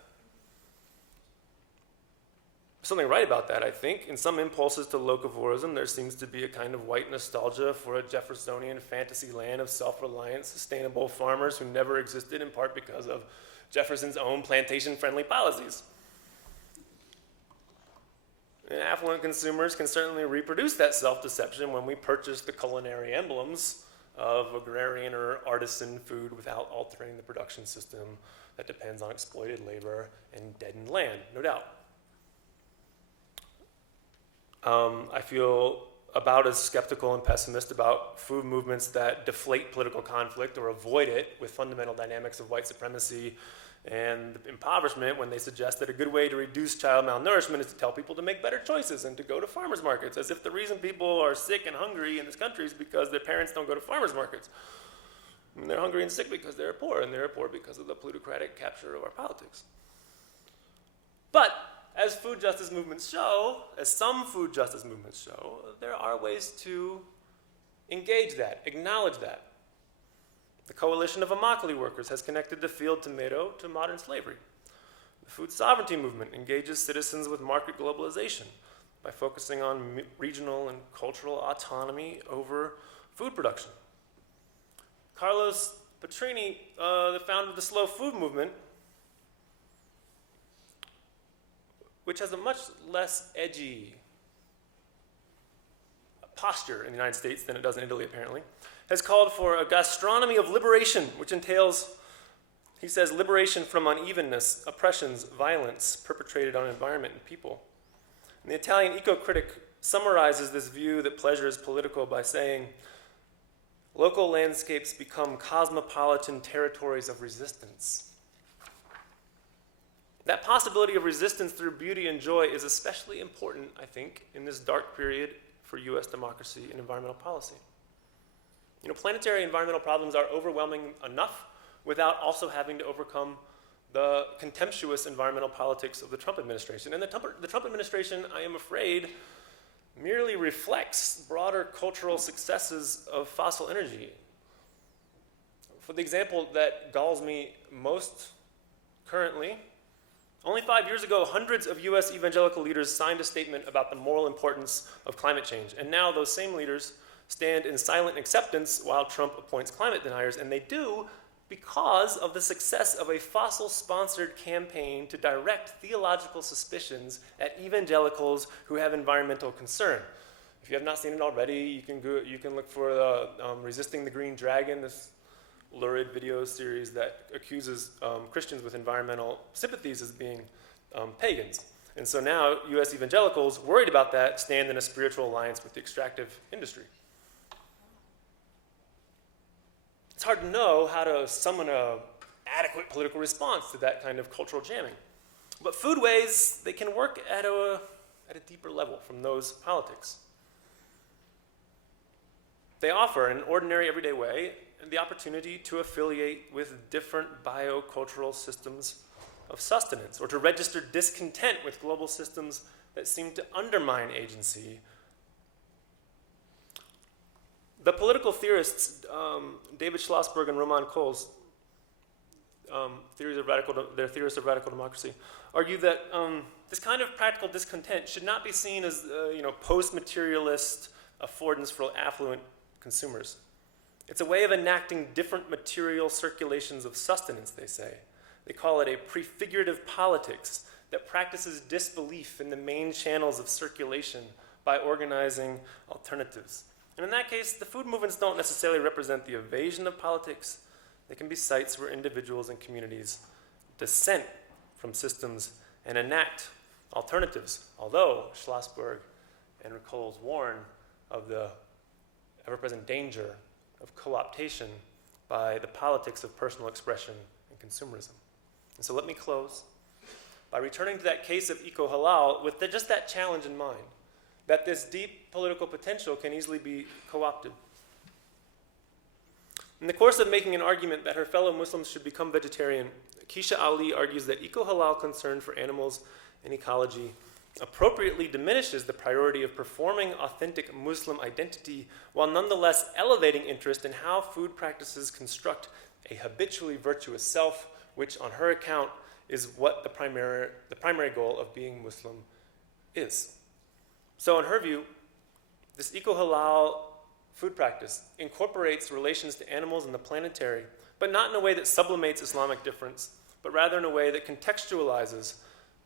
There's something right about that, I think. In some impulses to locavorism, there seems to be a kind of white nostalgia for a Jeffersonian fantasy land of self-reliant, sustainable farmers who never existed, in part because of Jefferson's own plantation-friendly policies. And affluent consumers can certainly reproduce that self-deception when we purchase the culinary emblems of agrarian or artisan food without altering the production system that depends on exploited labor and deadened land, no doubt. I feel about as skeptical and pessimist about food movements that deflate political conflict or avoid it with fundamental dynamics of white supremacy and impoverishment when they suggest that a good way to reduce child malnourishment is to tell people to make better choices and to go to farmers markets, as if the reason people are sick and hungry in this country is because their parents don't go to farmers markets. And they're hungry and sick because they're poor, and they're poor because of the plutocratic capture of our politics. But as food justice movements show, as some food justice movements show, there are ways to engage that, acknowledge that. The Coalition of Immokalee Workers has connected the field tomato to modern slavery. The food sovereignty movement engages citizens with market globalization by focusing on regional and cultural autonomy over food production. Carlos Petrini, the founder of the slow food movement, which has a much less edgy posture in the United States than it does in Italy, apparently, has called for a gastronomy of liberation, which entails, he says, liberation from unevenness, oppressions, violence perpetrated on environment and people. And the Italian eco-critic summarizes this view that pleasure is political by saying, local landscapes become cosmopolitan territories of resistance. That possibility of resistance through beauty and joy is especially important, I think, in this dark period for US democracy and environmental policy. Planetary environmental problems are overwhelming enough without also having to overcome the contemptuous environmental politics of the Trump administration. And the Trump administration, I am afraid, merely reflects broader cultural successes of fossil energy. For the example that galls me most currently, only 5 years ago, hundreds of US evangelical leaders signed a statement about the moral importance of climate change. And now those same leaders stand in silent acceptance while Trump appoints climate deniers, and they do because of the success of a fossil-sponsored campaign to direct theological suspicions at evangelicals who have environmental concern. If you have not seen it already, you can look for Resisting the Green Dragon, this lurid video series that accuses Christians with environmental sympathies as being pagans. And so now U.S. evangelicals, worried about that, stand in a spiritual alliance with the extractive industry. It's hard to know how to summon an adequate political response to that kind of cultural jamming. But foodways, they can work at a deeper level from those politics. They offer, in an ordinary, everyday way, the opportunity to affiliate with different biocultural systems of sustenance, or to register discontent with global systems that seem to undermine agency. The political theorists, David Schlossberg and Roman Kohl's, theorists of radical democracy, argue that this kind of practical discontent should not be seen as post-materialist affordance for affluent consumers. It's a way of enacting different material circulations of sustenance, they say. They call it a prefigurative politics that practices disbelief in the main channels of circulation by organizing alternatives. And in that case, the food movements don't necessarily represent the evasion of politics. They can be sites where individuals and communities dissent from systems and enact alternatives, although Schlossberg and Coles warn of the ever-present danger of co-optation by the politics of personal expression and consumerism. And so let me close by returning to that case of eco-halal with just that challenge in mind, that this deep political potential can easily be co-opted. In the course of making an argument that her fellow Muslims should become vegetarian, Keisha Ali argues that eco-halal concern for animals and ecology appropriately diminishes the priority of performing authentic Muslim identity while nonetheless elevating interest in how food practices construct a habitually virtuous self, which on her account is what the primary goal of being Muslim is. So in her view, this eco-halal food practice incorporates relations to animals and the planetary, but not in a way that sublimates Islamic difference, but rather in a way that contextualizes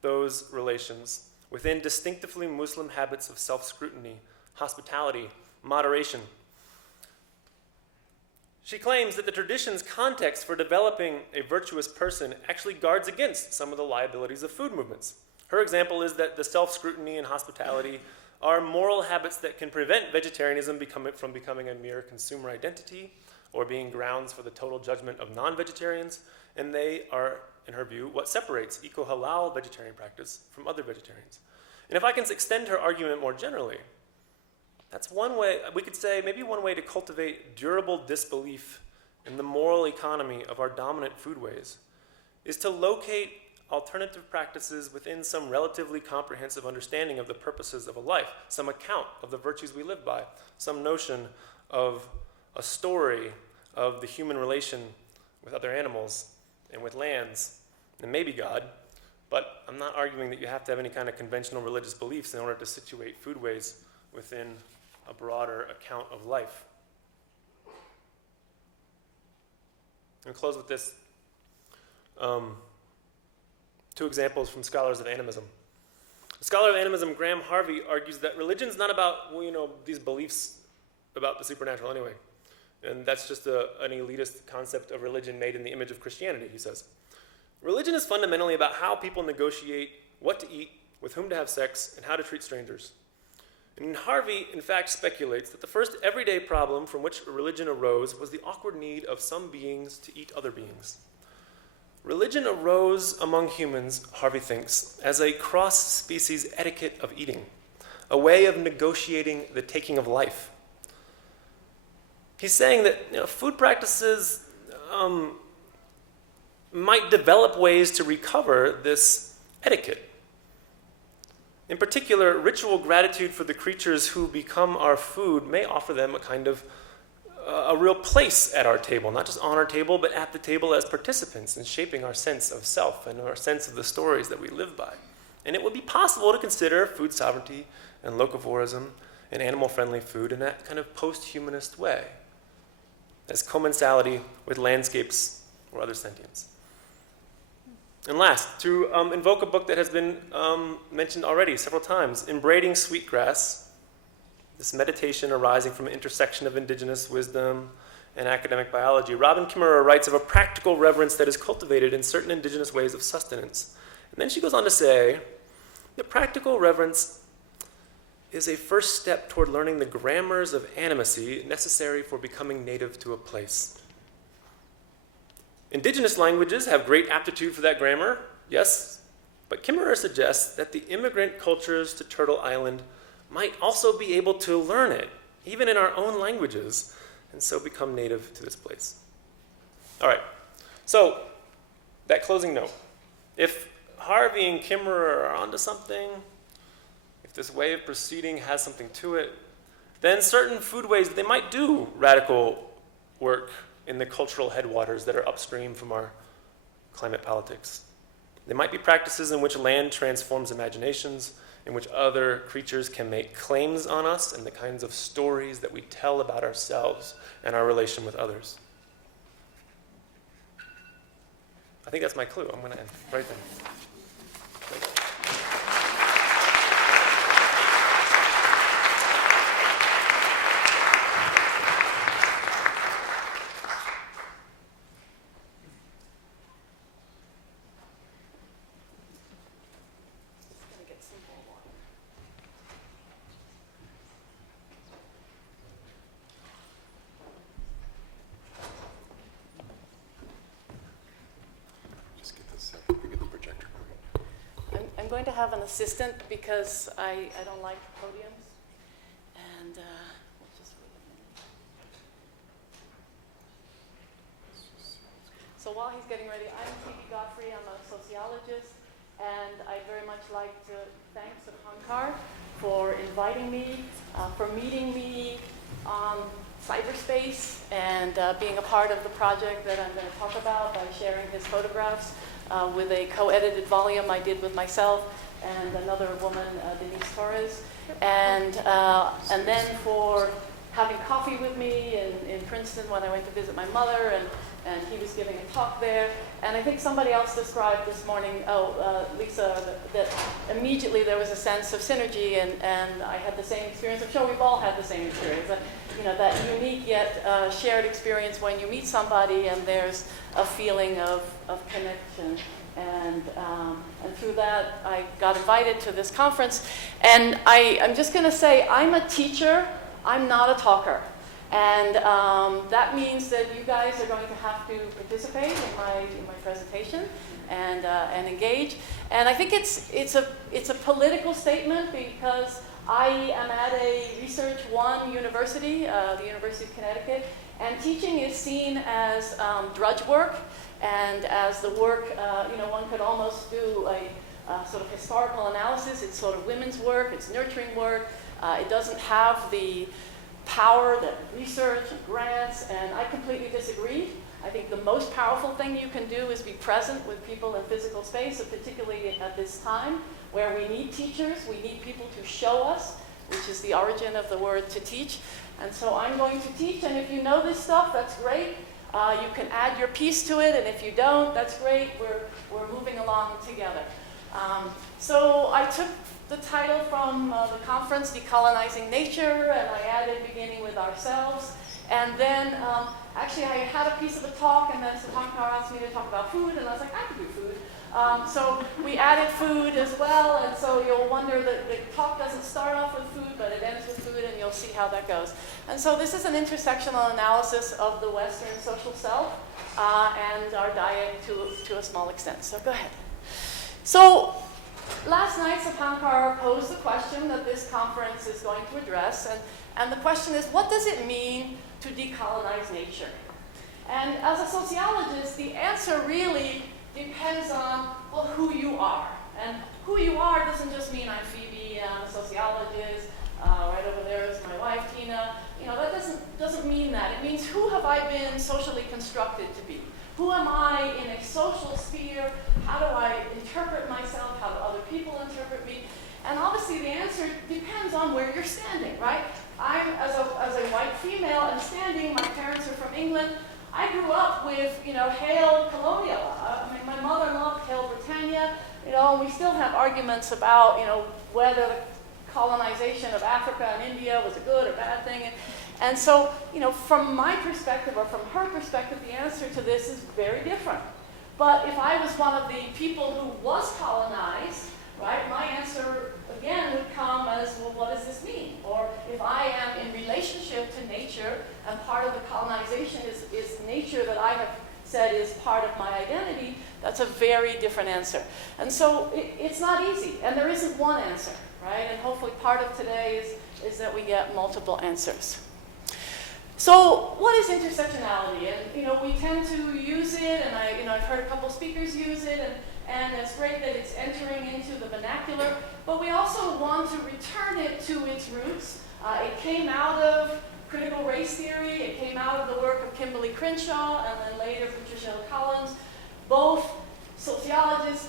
those relations within distinctively Muslim habits of self-scrutiny, hospitality, moderation. She claims that the tradition's context for developing a virtuous person actually guards against some of the liabilities of food movements. Her example is that the self-scrutiny and hospitality are moral habits that can prevent vegetarianism from becoming a mere consumer identity or being grounds for the total judgment of non-vegetarians, and they are, in her view, what separates eco-halal vegetarian practice from other vegetarians. And if I can extend her argument more generally, that's one way, we could say maybe one way to cultivate durable disbelief in the moral economy of our dominant foodways is to locate alternative practices within some relatively comprehensive understanding of the purposes of a life, some account of the virtues we live by, some notion of a story of the human relation with other animals and with lands, and maybe God, but I'm not arguing that you have to have any kind of conventional religious beliefs in order to situate foodways within a broader account of life. I'm going to close with this. Two examples from scholars of animism. A scholar of animism, Graham Harvey, argues that religion's not about, these beliefs about the supernatural anyway. And that's just an elitist concept of religion made in the image of Christianity, he says. Religion is fundamentally about how people negotiate what to eat, with whom to have sex, and how to treat strangers. And Harvey, in fact, speculates that the first everyday problem from which religion arose was the awkward need of some beings to eat other beings. Religion arose among humans, Harvey thinks, as a cross-species etiquette of eating, a way of negotiating the taking of life. He's saying that food practices might develop ways to recover this etiquette. In particular, ritual gratitude for the creatures who become our food may offer them a kind of a real place at our table, not just on our table, but at the table as participants in shaping our sense of self and our sense of the stories that we live by. And it would be possible to consider food sovereignty and locavorism and animal-friendly food in that kind of post-humanist way, as commensality with landscapes or other sentience. And last, to invoke a book that has been mentioned already several times, In Braiding Sweetgrass, this meditation arising from an intersection of indigenous wisdom and academic biology. Robin Kimmerer writes of a practical reverence that is cultivated in certain indigenous ways of sustenance. And then she goes on to say that practical reverence is a first step toward learning the grammars of animacy necessary for becoming native to a place. Indigenous languages have great aptitude for that grammar, yes, but Kimmerer suggests that the immigrant cultures to Turtle Island might also be able to learn it, even in our own languages, and so become native to this place. All right, so that closing note. If Harvey and Kimmerer are onto something, if this way of proceeding has something to it, then certain foodways, they might do radical work in the cultural headwaters that are upstream from our climate politics. They might be practices in which land transforms imaginations, in which other creatures can make claims on us, and the kinds of stories that we tell about ourselves and our relation with others. I think that's my clue. I'm going to end right there. I'm going to have an assistant because I don't like podiums. And we'll just wait a minute. So while he's getting ready, I'm Phoebe Godfrey. I'm a sociologist. And I'd very much like to thank Sapankar for inviting me, for meeting me on cyberspace, and being a part of the project that I'm going to talk about by sharing his photographs with a co-edited volume I did with myself and another woman, Denise Torres. And then for having coffee with me in Princeton when I went to visit my mother, and he was giving a talk there. And I think somebody else described this morning, Lisa, that immediately there was a sense of synergy, and I had the same experience. I'm sure we've all had the same experience. That unique yet shared experience when you meet somebody and there's a feeling of connection. And through that, I got invited to this conference. And I'm just going to say, I'm a teacher. I'm not a talker. And that means that you guys are going to have to participate in my presentation and engage. And I think it's a political statement because I am at a Research One university, the University of Connecticut, and teaching is seen as drudge work and as the work, one could almost do a sort of historical analysis. It's sort of women's work, it's nurturing work. It doesn't have the power that research and grants, and I completely disagree. I think the most powerful thing you can do is be present with people in physical space, and particularly at this time where we need teachers, we need people to show us, which is the origin of the word to teach. And so I'm going to teach, and if you know this stuff, that's great. You can add your piece to it, and if you don't, that's great. We're moving along together. So I took the title from the conference, Decolonizing Nature, and I added beginning with ourselves. And then, actually, I had a piece of a talk, and then Sapankar asked me to talk about food, and I was like, I can do food. So we added food as well, and so you'll wonder that the talk doesn't start off with food, but it ends with food, and you'll see how that goes. And so this is an intersectional analysis of the Western social self and our diet to a small extent. So go ahead. So last night, Sapankar posed the question that this conference is going to address, and the question is, what does it mean to decolonize nature? And as a sociologist, the answer really depends on, well, who you are. And who you are doesn't just mean I'm Phoebe, I'm a sociologist, right over there is my wife, Tina. That doesn't mean that. It means, who have I been socially constructed to be? Who am I in a social sphere? How do I interpret myself? How do other people interpret me? And obviously the answer depends on where you're standing, right? I'm, as a white female, I'm standing, my parents are from England, I grew up with, Hail Colonial. I mean, my mother loved Hail Britannia, and we still have arguments about, whether the colonization of Africa and India was a good or bad thing. And so, from my perspective or from her perspective, the answer to this is very different. But if I was one of the people who was colonized, right, my answer again would come as, well, what does this mean? Or if I am in relationship to nature, and part of the colonization is nature that I have said is part of my identity, that's a very different answer. And so it's not easy, and there isn't one answer, right? And hopefully part of today is that we get multiple answers. So what is intersectionality? And we tend to use it, and I've heard a couple speakers use it, and it's great that it's entering into the vernacular, but we also want to return it to its roots. It came out of critical race theory, it came out of the work of Kimberly Crenshaw, and then later Patricia Hill Collins, both sociologists.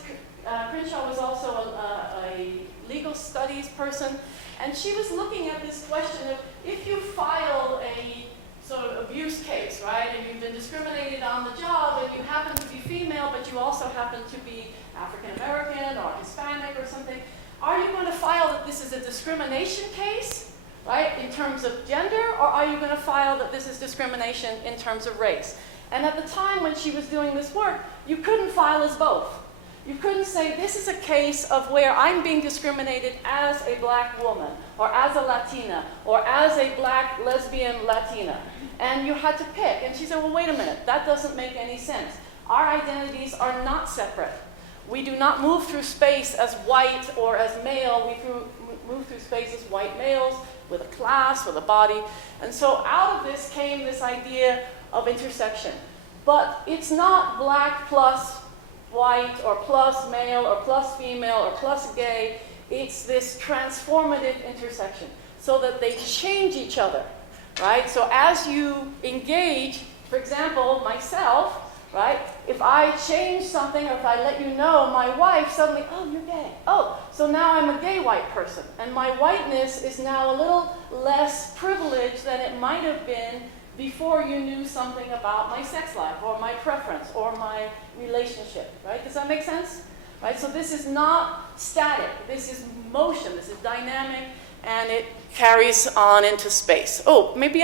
Crenshaw was also a legal studies person, and she was looking at this question of, if you file a sort of abuse case, right, and you've been discriminated on the job, and you happen to be female, but you also happen to be African American or Hispanic or something, are you going to file that this is a discrimination case, right, in terms of gender, or are you going to file that this is discrimination in terms of race? And at the time when she was doing this work, you couldn't file as both. You couldn't say, this is a case of where I'm being discriminated as a black woman, or as a Latina, or as a black lesbian Latina. And you had to pick. And she said, well, wait a minute, that doesn't make any sense. Our identities are not separate. We do not move through space as white or as male. We move through space as white males with a class, with a body. And so out of this came this idea of intersection. But it's not black plus white, or plus male, or plus female, or plus gay. It's this transformative intersection, so that they change each other, right? So as you engage, for example, myself, right? If I change something, or if I let you know, my wife suddenly, oh, you're gay. Oh, so now I'm a gay white person. And my whiteness is now a little less privileged than it might have been before you knew something about my sex life, or my preference, or my relationship, right? Does that make sense? Right, so this is not static, this is motion, this is dynamic, and it carries on into space. Oh, maybe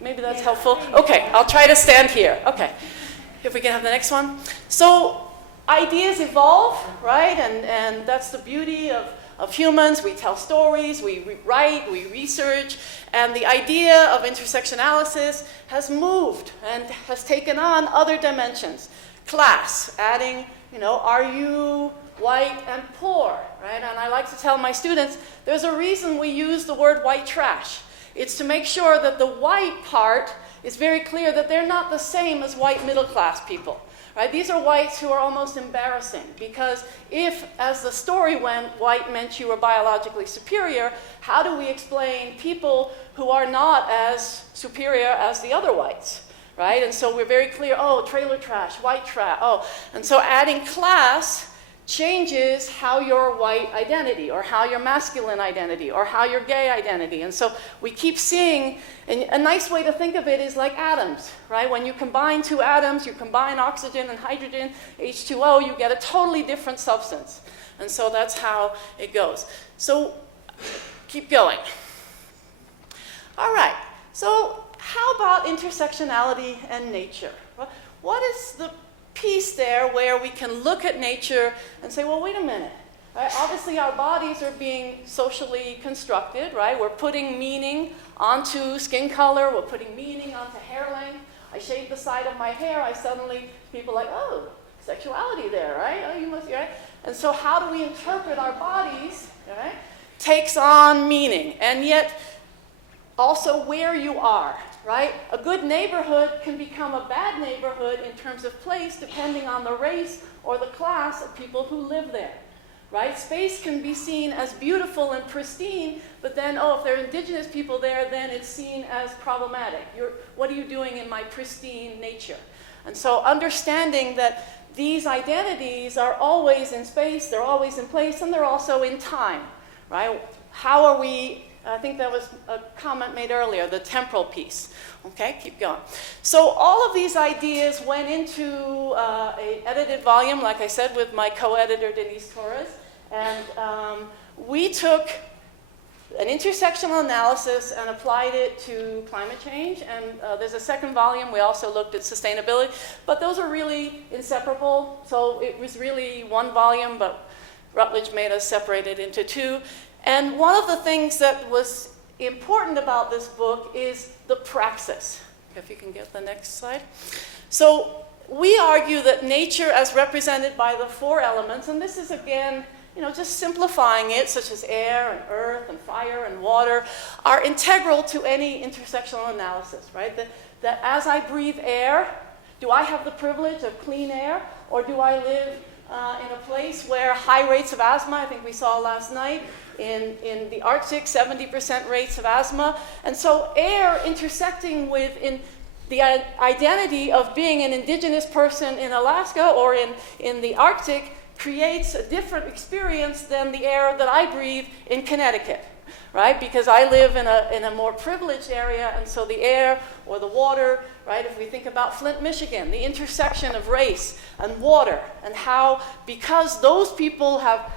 that's helpful. Okay, I'll try to stand here. Okay, if we can have the next one. So ideas evolve, right? And that's the beauty of humans. We tell stories, we write, we research, and the idea of intersectionality has moved and has taken on other dimensions. Class, adding, are you white and poor, right? And I like to tell my students, there's a reason we use the word white trash. It's to make sure that the white part is very clear that they're not the same as white middle class people, right? These are whites who are almost embarrassing, because if, as the story went, white meant you were biologically superior, how do we explain people who are not as superior as the other whites? Right? And so we're very clear, oh, trailer trash, white trash, oh. And so adding class changes how your white identity, or how your masculine identity, or how your gay identity. And so we keep seeing, and a nice way to think of it is like atoms, right? When you combine two atoms, you combine oxygen and hydrogen, H2O, you get a totally different substance. And so that's how it goes. So keep going. All right, so how about intersectionality and nature? What is the piece there where we can look at nature and say, well, wait a minute. Right? Obviously, our bodies are being socially constructed, right? We're putting meaning onto skin color. We're putting meaning onto hair length. I shave the side of my hair. People are like, oh, sexuality there, right? Oh, you must be, right? And so how do we interpret our bodies, right? Takes on meaning. And yet, also where you are. Right? A good neighborhood can become a bad neighborhood in terms of place depending on the race or the class of people who live there. Right? Space can be seen as beautiful and pristine, but then, oh, if there are indigenous people there, then it's seen as problematic. What are you doing in my pristine nature? And so understanding that these identities are always in space, they're always in place, and they're also in time. Right? How are we I think that was a comment made earlier, the temporal piece. Okay, keep going. So all of these ideas went into an edited volume, like I said, with my co-editor, Denise Torres. And we took an intersectional analysis and applied it to climate change. And there's a second volume. We also looked at sustainability. But those are really inseparable. So it was really one volume, but Rutledge made us separate it into two. And one of the things that was important about this book is the praxis. If you can get the next slide. So we argue that nature as represented by the four elements, and this is again, just simplifying it, such as air and earth and fire and water, are integral to any intersectional analysis, right? That as I breathe air, do I have the privilege of clean air, or do I live in a place where high rates of asthma, I think we saw last night, in the Arctic, 70% rates of asthma. And so air intersecting with the identity of being an indigenous person in Alaska or in the Arctic creates a different experience than the air that I breathe in Connecticut, right? Because I live in a more privileged area, and so the air or the water, right? If we think about Flint, Michigan, the intersection of race and water, and how, because those people have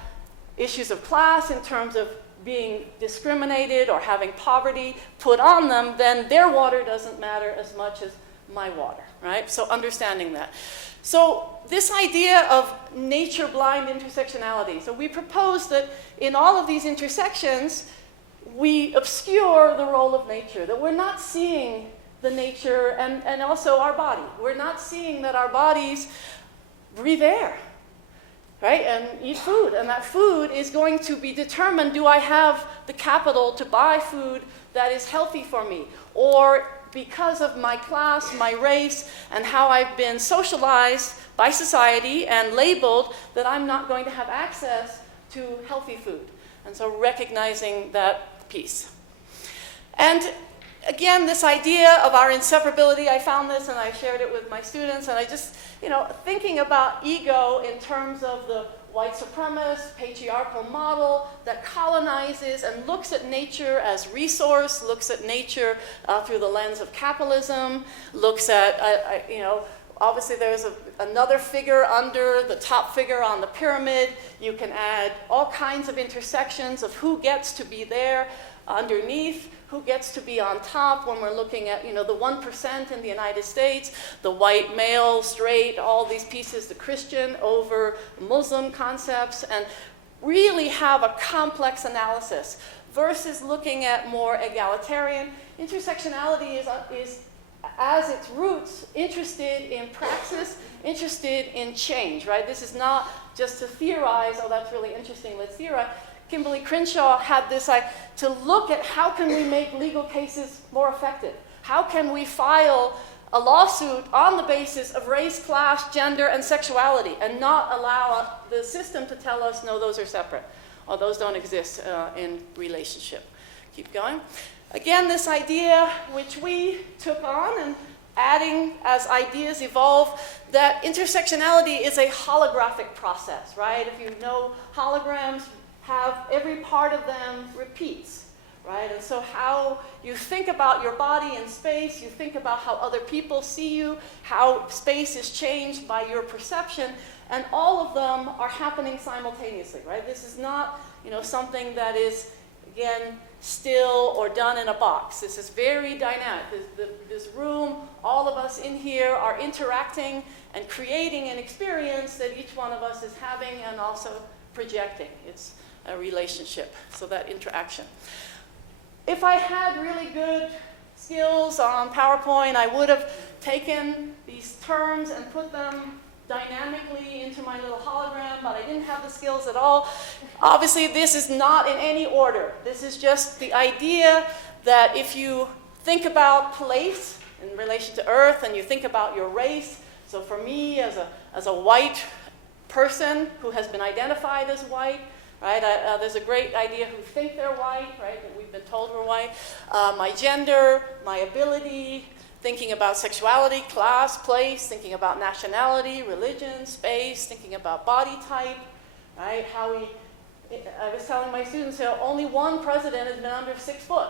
issues of class in terms of being discriminated or having poverty put on them, then their water doesn't matter as much as my water, right? So understanding that. So this idea of nature-blind intersectionality. So we propose that in all of these intersections, we obscure the role of nature, that we're not seeing the nature and also our body. We're not seeing that our bodies breathe air, right, and eat food. And that food is going to be determined, do I have the capital to buy food that is healthy for me? Or because of my class, my race, and how I've been socialized by society and labeled, that I'm not going to have access to healthy food. And so recognizing that piece. And again, this idea of our inseparability, I found this and I shared it with my students, and I just, thinking about ego in terms of the white supremacist, patriarchal model that colonizes and looks at nature as resource, looks at nature through the lens of capitalism, looks at, obviously there's another figure under the top figure on the pyramid. You can add all kinds of intersections of who gets to be there underneath, who gets to be on top when we're looking at, the 1% in the United States, the white male, straight, all these pieces, the Christian over Muslim concepts, and really have a complex analysis versus looking at more egalitarian. Intersectionality is as its roots, interested in praxis, interested in change, right? This is not just to theorize, oh, that's really interesting, let's theorize. Kimberly Crenshaw had this to look at how can we make legal cases more effective? How can we file a lawsuit on the basis of race, class, gender, and sexuality and not allow the system to tell us, no, those are separate, or those don't exist in relationship. Keep going. Again, this idea which we took on and adding as ideas evolve, that intersectionality is a holographic process, right? If you know holograms, have every part of them repeats, right? And so how you think about your body in space, you think about how other people see you, how space is changed by your perception, and all of them are happening simultaneously, right? This is not, something that is, again, still or done in a box. This is very dynamic. This room, all of us in here are interacting and creating an experience that each one of us is having and also projecting. It's a relationship, so that interaction. If I had really good skills on PowerPoint, I would have taken these terms and put them dynamically into my little hologram, but I didn't have the skills at all. Obviously, this is not in any order. This is just the idea that if you think about place in relation to Earth and you think about your race, so for me as a white person who has been identified as white, right? There's a great idea who think they're white, right? That we've been told we're white. My gender, my ability, thinking about sexuality, class, place, thinking about nationality, religion, space, thinking about body type, right? How we I was telling my students, only one president has been under 6 foot,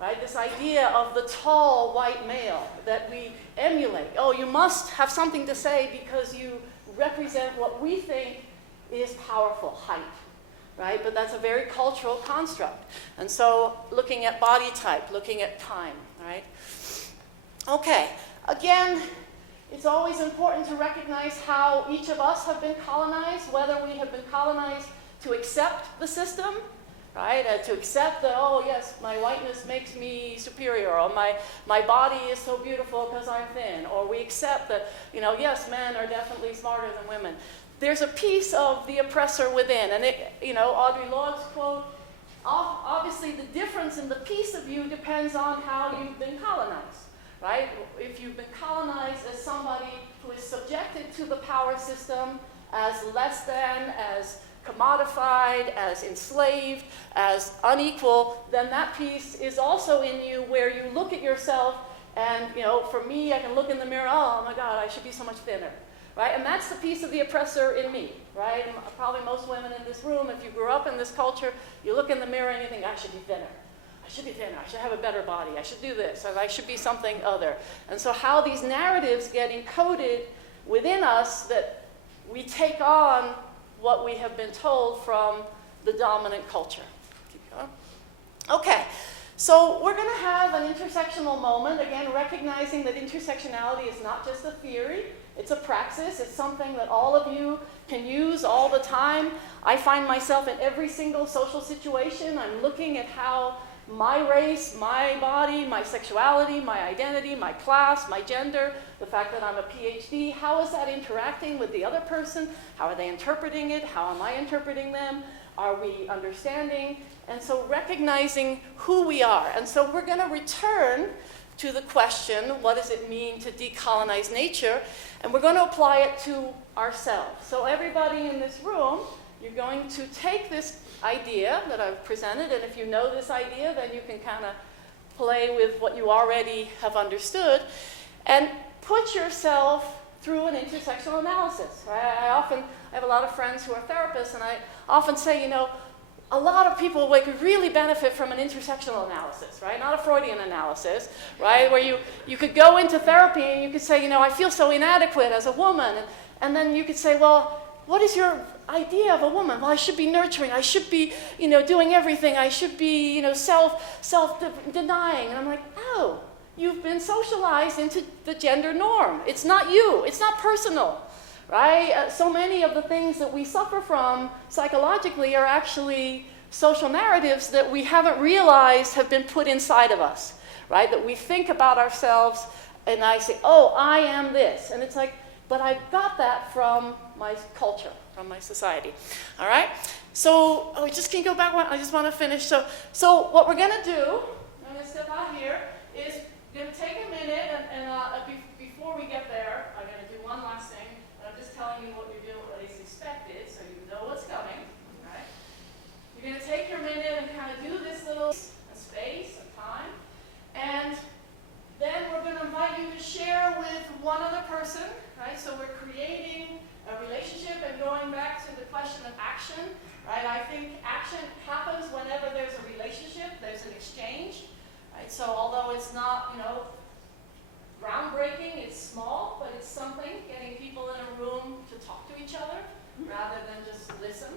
right? This idea of the tall white male that we emulate. Oh, you must have something to say because you represent what we think is powerful, height, right? But that's a very cultural construct. And so looking at body type, looking at time, right? Okay, again, it's always important to recognize how each of us have been colonized, whether we have been colonized to accept the system, right? To accept that, oh yes, my whiteness makes me superior, or my body is so beautiful because I'm thin, or we accept that, yes, men are definitely smarter than women. There's a piece of the oppressor within, and Audre Lorde's quote, obviously the difference in the piece of you depends on how you've been colonized, right? If you've been colonized as somebody who is subjected to the power system as less than, as commodified, as enslaved, as unequal, then that piece is also in you where you look at yourself and, for me, I can look in the mirror, oh my God, I should be so much thinner, right? And that's the piece of the oppressor in me, right? And probably most women in this room, if you grew up in this culture, you look in the mirror and you think, I should be thinner. I should be thinner, I should have a better body, I should do this, or I should be something other. And so how these narratives get encoded within us that we take on what we have been told from the dominant culture. Keep going. Okay, so we're going to have an intersectional moment, again, recognizing that intersectionality is not just a theory, it's a praxis, it's something that all of you can use all the time. I find myself in every single social situation, I'm looking at how my race, my body, my sexuality, my identity, my class, my gender, the fact that I'm a PhD, how is that interacting with the other person? How are they interpreting it? How am I interpreting them? Are we understanding? And so recognizing who we are. And so we're going to return to the question, what does it mean to decolonize nature? And we're going to apply it to ourselves. So everybody in this room, you're going to take this idea that I've presented, and if you know this idea, then you can kind of play with what you already have understood, and put yourself through an intersectional analysis, right? I have a lot of friends who are therapists, and I often say, a lot of people could really benefit from an intersectional analysis, right? Not a Freudian analysis, right? Where you could go into therapy and you could say, I feel so inadequate as a woman, and then you could say, well, what is your idea of a woman? Well, I should be nurturing. I should be, doing everything. I should be, self-denying. And I'm like, oh, you've been socialized into the gender norm. It's not you. It's not personal, right? So many of the things that we suffer from psychologically are actually social narratives that we haven't realized have been put inside of us, right? That we think about ourselves, and I say, oh, I am this. And it's like, but I got that from my culture, from my society. All right? So, we just can go back one. I just want to finish. So what we're going to do, I'm going to step out here, is going to take a minute, and before we get there, I'm going to do one last thing. And I'm just telling you what you're doing, what is expected, so you know what's coming. All right? You're going to take your minute and kind of do this little space, a time, and then we're going to invite you to share with one other person, right? So we're creating a relationship and going back to the question of action, right? I think action happens whenever there's a relationship, there's an exchange, right? So although it's not, groundbreaking, it's small, but it's something, getting people in a room to talk to each other rather than just listen,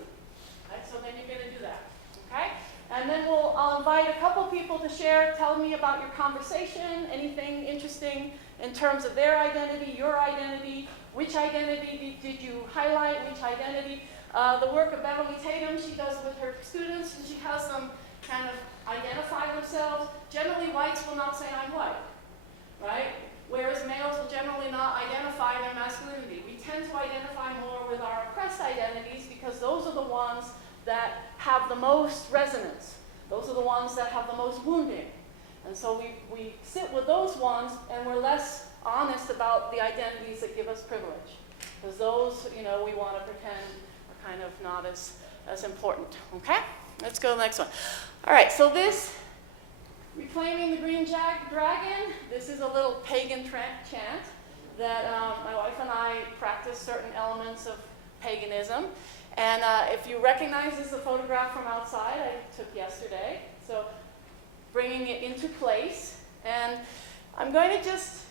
right? So then you're going to do that, okay? And then I'll invite a couple people to share, tell me about your conversation, anything interesting in terms of their identity, your identity, which identity did you highlight, which identity. The work of Beverly Tatum, she does with her students, and she has them kind of identify themselves. Generally, whites will not say, I'm white, right? Whereas males will generally not identify their masculinity. We tend to identify more with our oppressed identities because those are the ones that have the most resonance. Those are the ones that have the most wounding. And so we sit with those ones, and we're less honest about the identities that give us privilege. Because those, we want to pretend are kind of not as important. Okay? Let's go to the next one. All right, so this, Reclaiming the Green Dragon, this is a little pagan chant that my wife and I practice certain elements of paganism. And if you recognize this is a photograph from outside I took yesterday, so bringing it into place. And I'm going to just,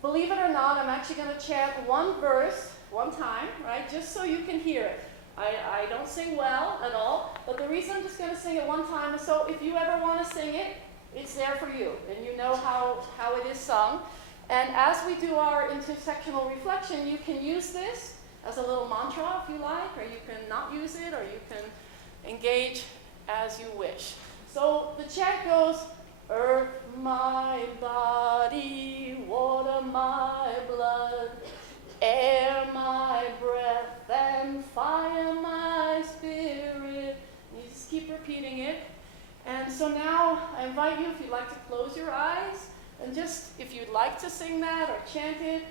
believe it or not, I'm actually going to chant one verse one time, right, just so you can hear it. I don't sing well at all, but the reason I'm just going to sing it one time is so if you ever want to sing it, it's there for you, and you know how it is sung. And as we do our intersectional reflection, you can use this as a little mantra if you like, or you can not use it, or you can engage as you wish. So the chant goes, earth my body, water my blood, air my breath, and fire my spirit. And you just keep repeating it. And so now I invite you, if you'd like to close your eyes, and just, if you'd like to sing that or chant it,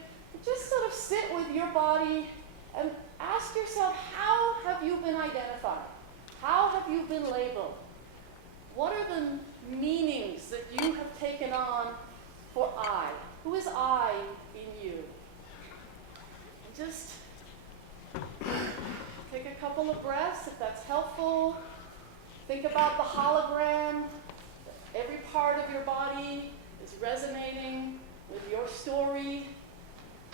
just sort of sit with your body and ask yourself, how have you been identified? How have you been labeled? What are the meanings that you have taken on for I? Who is I in you? And just take a couple of breaths if that's helpful. Think about the hologram. Every part of your body is resonating with your story.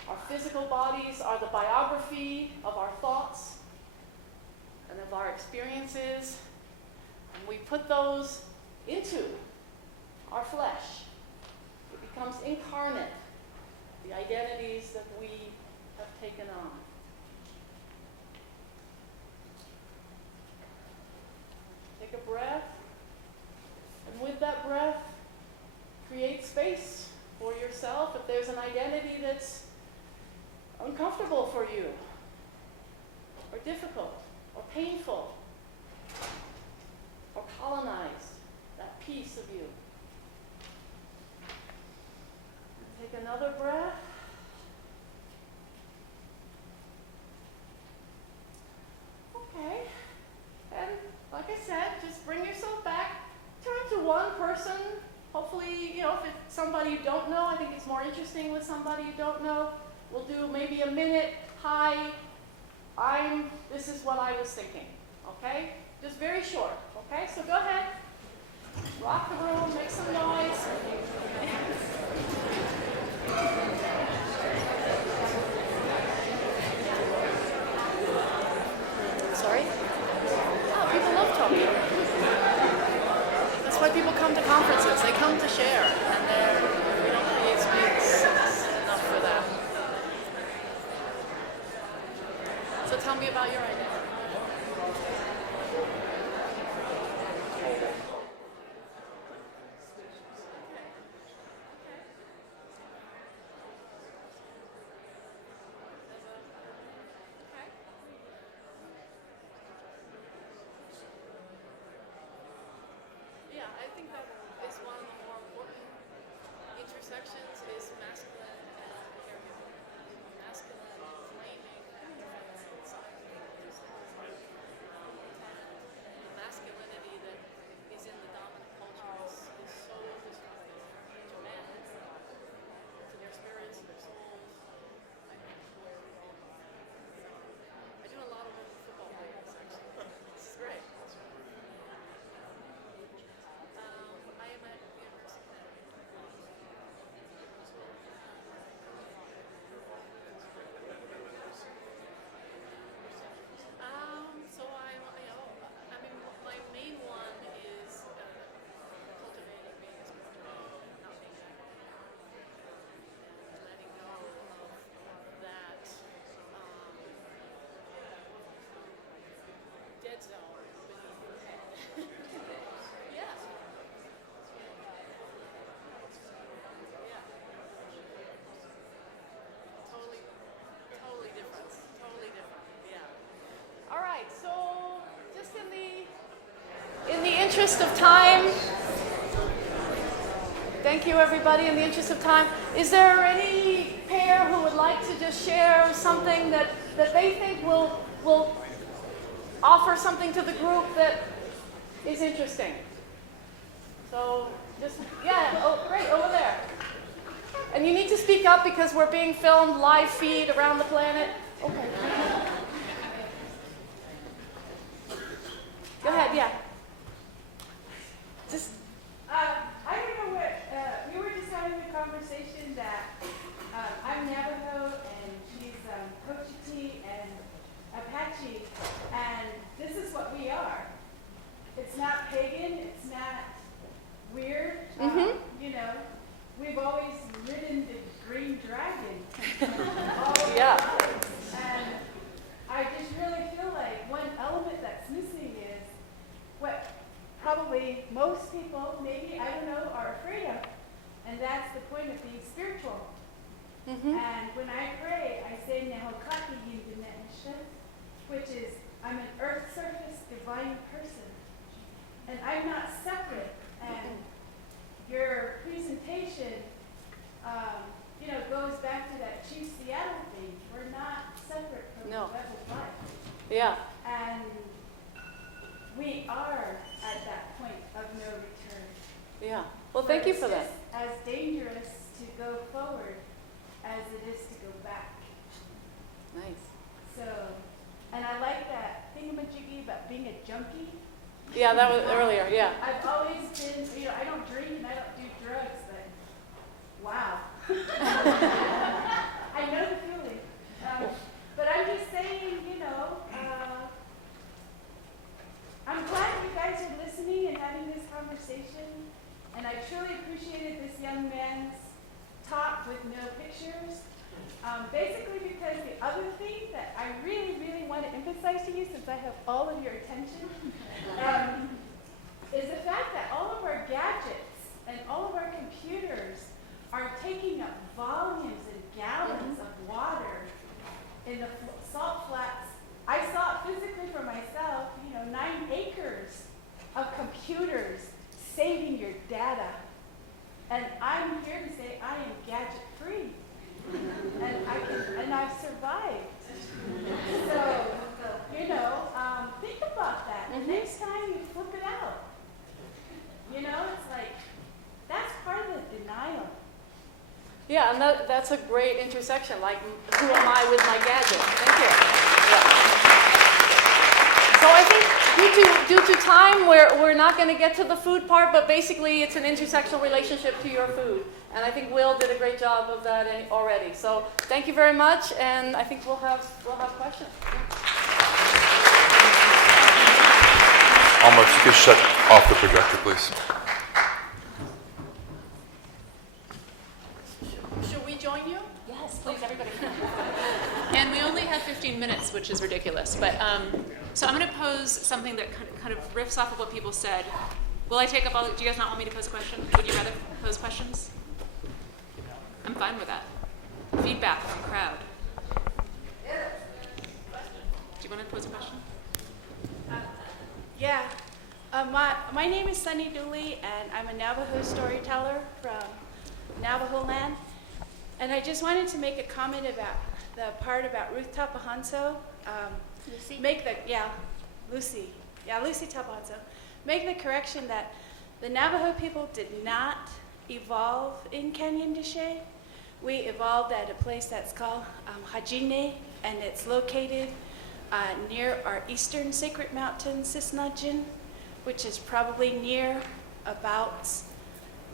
Our physical bodies are the biography of our thoughts and of our experiences. And we put those into our flesh. It becomes incarnate, the identities that we have taken on. Take a breath, and with that breath, create space for yourself. If there's an identity that's uncomfortable for you, or difficult, or painful, or colonized, that piece of you. And take another breath. Okay. And like I said, just bring yourself back. Turn to one person. Hopefully, if it's somebody you don't know, I think it's more interesting with somebody you don't know. We'll do maybe a minute. Hi, this is what I was thinking. Okay? Just very short. Okay? So go ahead. Rock the room, make some noise. Sorry? Oh, people love talking. That's why people come to conferences. They come to share, and we don't create space enough for that. So tell me about your identity. Yeah, I think that is one of the more important intersections is masculine and caregiving. Masculine claiming masculinity that is in the dominant culture is so destructive to men, to their spirits, their souls. I think where we all are. I do a lot of work with football players, actually. This is great. I am at University so my main one is cultivating being as not being letting go of that dead zone beneath your head. Yeah. Yeah. Totally different. Totally different. Yeah. All right. So, just in the interest of time, thank you everybody. In the interest of time, is there any pair who would like to just share something that they think will offer something to the group that is interesting? So just, yeah, oh, great, over there. And you need to speak up because we're being filmed live feed around the planet. Okay. that I'm Navajo and she's Cochiti and Apache, and this is what we are. It's not pagan, it's not weird. You know, we've always ridden the green dragon. All of Yeah. our lives. And I just really feel like one element that's missing is what probably most people, maybe, I don't know, are afraid of. And that's the point of being spiritual. And when I pray, I say Nehokaki Yindinesha, which is I'm an earth surface divine person. And I'm not separate. And your presentation, you know, goes back to that Chief Seattle thing. We're not separate from No. the web of life. Yeah. And we are at that point of no return. Yeah. Well, thank you for that. It's just as dangerous to go forward as it is to go back. Nice. So, and I like that thingamajiggy about being a junkie. Yeah, that was earlier. Yeah. I've always been, you know, I don't drink and I don't do drugs, but wow. I know the feeling. But I'm just saying, you know, I'm glad you guys are listening and having this conversation. And I truly appreciated this young man's talk with no pictures. Basically because the other thing that I really, really want to emphasize to you, since I have all of your attention, is the fact that all of our gadgets and all of our computers are taking up volumes and gallons of water in the salt flats. I saw it physically for myself, you know, 9 acres of computers saving your data. And I'm here to say I am gadget free. And I've survived. So, you know, think about that. The next time you flip it out, you know, it's like, that's part of the denial. Yeah, and that's a great intersection. Like, who am I with my gadget? Thank you. Yeah. So I think due to time, we're not going to get to the food part, but basically it's an intersectional relationship to your food. And I think Will did a great job of that already. So thank you very much, and I think we'll have questions. Alma, if you could shut off the projector, please. Should we join you? Yes, please, everybody. And we only have 15 minutes, which is ridiculous. But so I'm going to pose something that kind of riffs off of what people said. Will I take up all? Do you guys not want me to pose a question? Would you rather pose questions? I'm fine with that. Feedback from crowd. Do you want to pose a question? Yeah. My name is Sunny Dooley, and I'm a Navajo storyteller from Navajo land. And I just wanted to make a comment about the part about Ruth Tapahanso. Lucy? Lucy Tapahanso. Make the correction that the Navajo people did not evolve in Canyon de Chelly. We evolved at a place that's called Hajine, and it's located near our eastern sacred mountain, Cisnajin, which is probably near about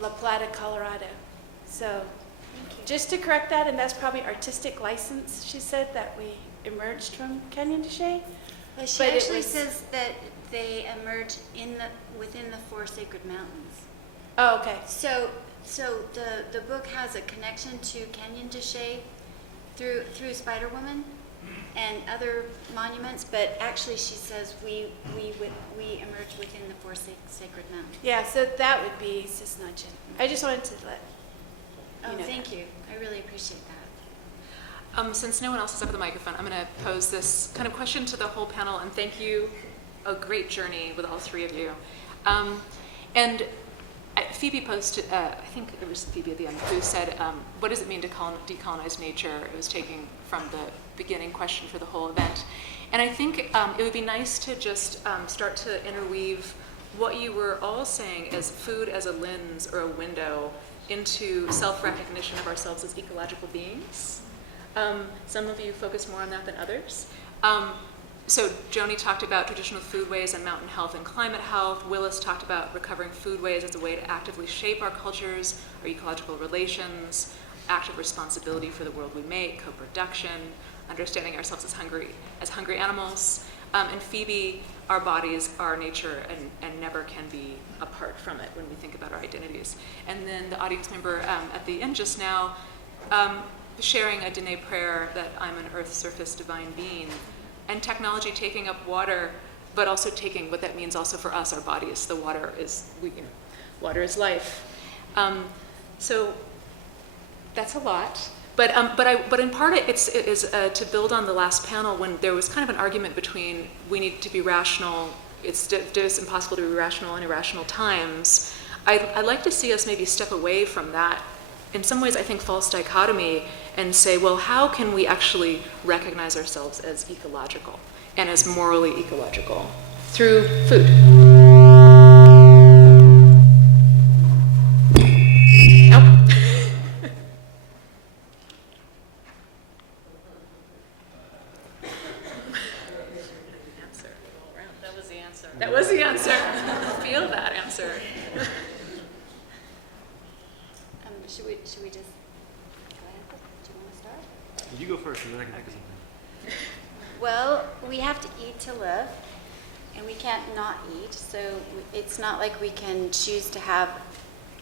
La Plata, Colorado. So just to correct that, and that's probably artistic license, she said, that we emerged from Canyon de Chelly. Well, she But it actually was- says that they emerge within the 4 sacred mountains. Oh, okay. So the book has a connection to Canyon de Chelly through Spider Woman and other monuments, but actually she says we emerge within the 4 sacred mountains. Yeah, so that would be Cisnajin. I just wanted to let Oh, you know. thank you. I really appreciate that. Since no one else is up at the microphone, I'm going to pose this kind of question to the whole panel, and thank you. A great journey with all 3 of you. And Phoebe posted, I think it was Phoebe at the end, who said, what does it mean to decolonize nature? It was taking from the beginning question for the whole event. And I think it would be nice to just start to interweave what you were all saying as food as a lens or a window into self-recognition of ourselves as ecological beings. Some of you focus more on that than others. So Joni talked about traditional foodways and mountain health and climate health. Willis talked about recovering foodways as a way to actively shape our cultures, our ecological relations. active responsibility for the world we make, co-production, understanding ourselves as hungry animals. And Phoebe, our bodies are nature and never can be apart from it when we think about our identities. And then the audience member at the end just now, sharing a Dene prayer that I'm an earth surface divine being, and technology taking up water, but also taking what that means also for us, our bodies. The water is, water is life. So that's a lot. But in part it is to build on the last panel when there was kind of an argument between we need to be rational, it's impossible to be rational in irrational times. I'd like to see us maybe step away from that, in some ways I think false dichotomy, and say, well, how can we actually recognize ourselves as ecological and as morally ecological? Through food. Nope. That was the answer. Feel that answer. Should we just go ahead? Do you want to start? You go first, and then I can think of something. Well, we have to eat to live, and we can't not eat. So it's not like we can choose to have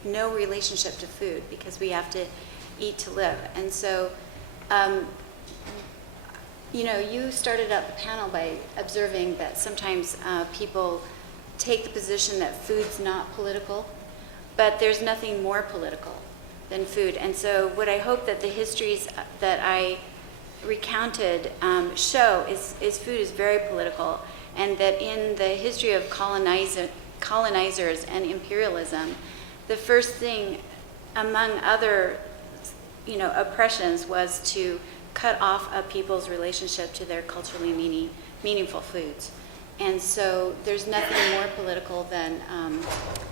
no relationship to food, because we have to eat to live. And so, you started out the panel by observing that sometimes people take the position that food's not political, but there's nothing more political than food. And so what I hope that the histories that I recounted show is food is very political, and that in the history of colonizers and imperialism, the first thing among other oppressions was to cut off a people's relationship to their culturally meaningful foods. And so there's nothing more political than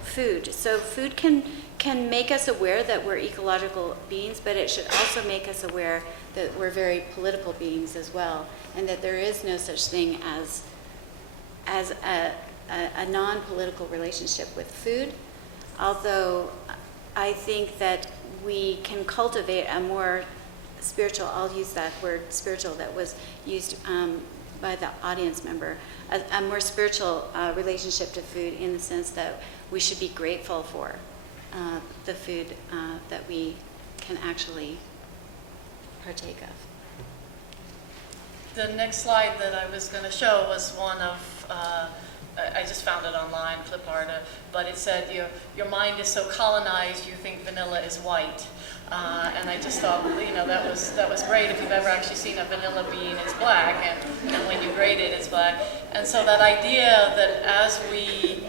food. So food can make us aware that we're ecological beings, but it should also make us aware that we're very political beings as well, and that there is no such thing as a non-political relationship with food. Although I think that we can cultivate a more spiritual, I'll use that word spiritual that was used by the audience member, a more spiritual relationship to food, in the sense that we should be grateful for the food that we can actually partake of. The next slide that I was going to show was one of, I just found it online, flip art, but it said, your mind is so colonized you think vanilla is white. And I just thought, that was great. If you've ever actually seen a vanilla bean, it's black, and when you grate it, it's black. And so that idea that as we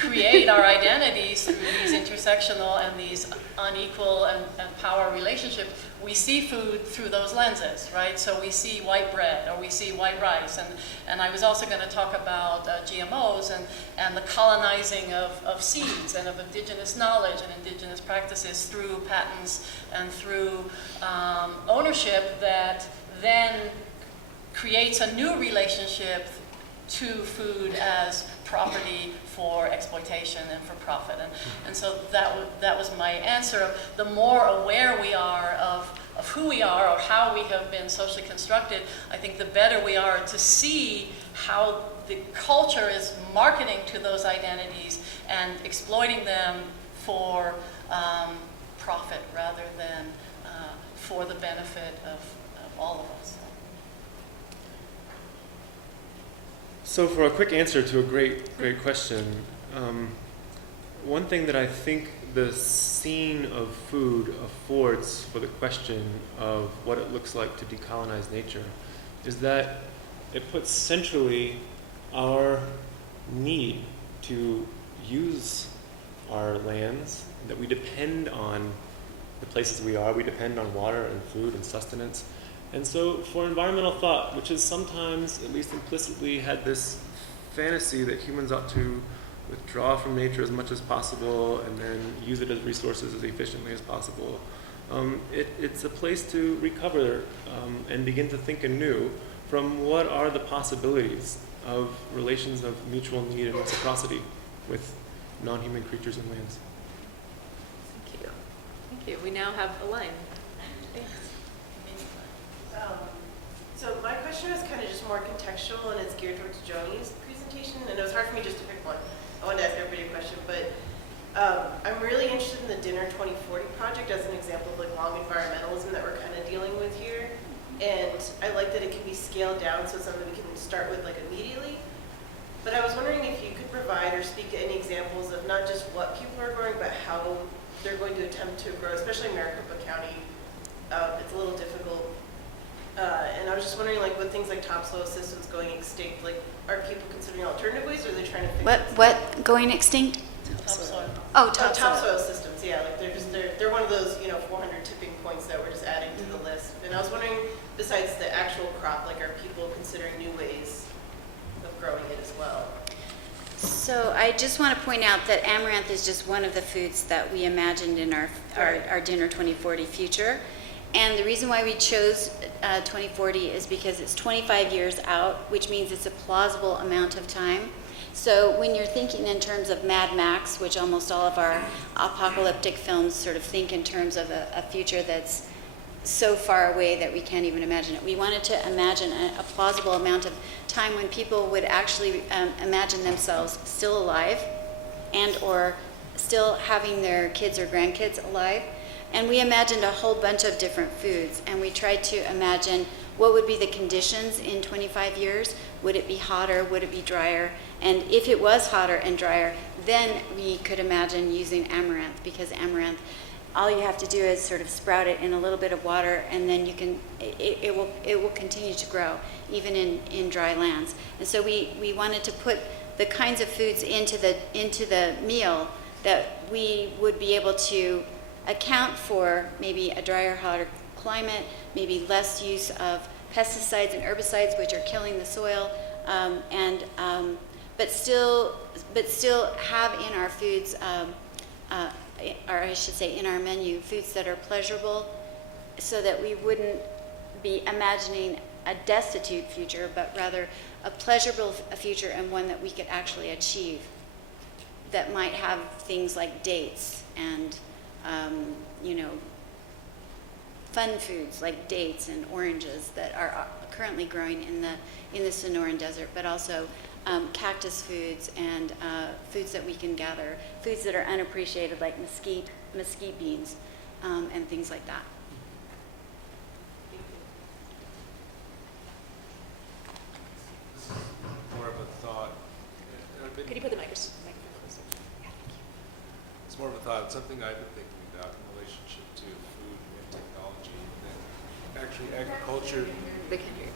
create our identities through these intersectional and these unequal and power relationships, we see food through those lenses, right? So we see white bread, or we see white rice. And I was also going to talk about GMOs and the colonizing of seeds and of indigenous knowledge and indigenous practices through patents and through ownership that then creates a new relationship to food as property for exploitation and for profit. And so that was my answer. The more aware we are of who we are or how we have been socially constructed, I think the better we are to see how the culture is marketing to those identities and exploiting them for profit rather than for the benefit of all of us. So for a quick answer to a great question, one thing that I think the scene of food affords for the question of what it looks like to decolonize nature is that it puts centrally our need to use our lands, that we depend on the places we are, we depend on water and food and sustenance. And so for environmental thought, which is sometimes, at least implicitly, had this fantasy that humans ought to withdraw from nature as much as possible and then use it as resources as efficiently as possible, it's a place to recover and begin to think anew from what are the possibilities of relations of mutual need and reciprocity with non-human creatures and lands. Thank you. Thank We now have a line. So my question is kind of just more contextual, and it's geared towards Joni's presentation, and it was hard for me just to pick one. I wanted to ask everybody a question, but I'm really interested in the Dinner 2040 project as an example of like long environmentalism that we're kind of dealing with here. And I like that it can be scaled down so it's something we can start with like immediately. But I was wondering if you could provide or speak to any examples of not just what people are growing, but how they're going to attempt to grow, especially in Maricopa County. It's a little difficult. And I was just wondering, like, with things like topsoil systems going extinct, like, are people considering alternative ways, or are they trying to fix What going extinct? Topsoil. Oh, topsoil topsoil. systems? Yeah, like they're one of those 400 tipping points that we're just adding to the list. And I was wondering, besides the actual crop, like, are people considering new ways of growing it as well? So I just want to point out that amaranth is just one of the foods that we imagined in our Dinner 2040 future. And the reason why we chose 2040 is because it's 25 years out, which means it's a plausible amount of time. So when you're thinking in terms of Mad Max, which almost all of our apocalyptic films sort of think in terms of a future that's so far away that we can't even imagine it. We wanted to imagine a plausible amount of time when people would actually imagine themselves still alive and or still having their kids or grandkids alive. And we imagined a whole bunch of different foods, and we tried to imagine what would be the conditions in 25 years. Would it be hotter? Would it be drier? And if it was hotter and drier, then we could imagine using amaranth, because amaranth, all you have to do is sort of sprout it in a little bit of water, and then you can, it will continue to grow, even in dry lands. And so we wanted to put the kinds of foods into the meal that we would be able to account for maybe a drier, hotter climate, maybe less use of pesticides and herbicides, which are killing the soil, but still have in our foods, or I should say in our menu, foods that are pleasurable, so that we wouldn't be imagining a destitute future, but rather a pleasurable future, and one that we could actually achieve, that might have things like dates and fun foods like dates and oranges that are currently growing in the Sonoran Desert, but also cactus foods and foods that we can gather, foods that are unappreciated like mesquite beans, and things like that. More of a thought. Could you put the microphone closer? It's more of a thought. It's something I've been thinking about in relationship to food and technology. And actually,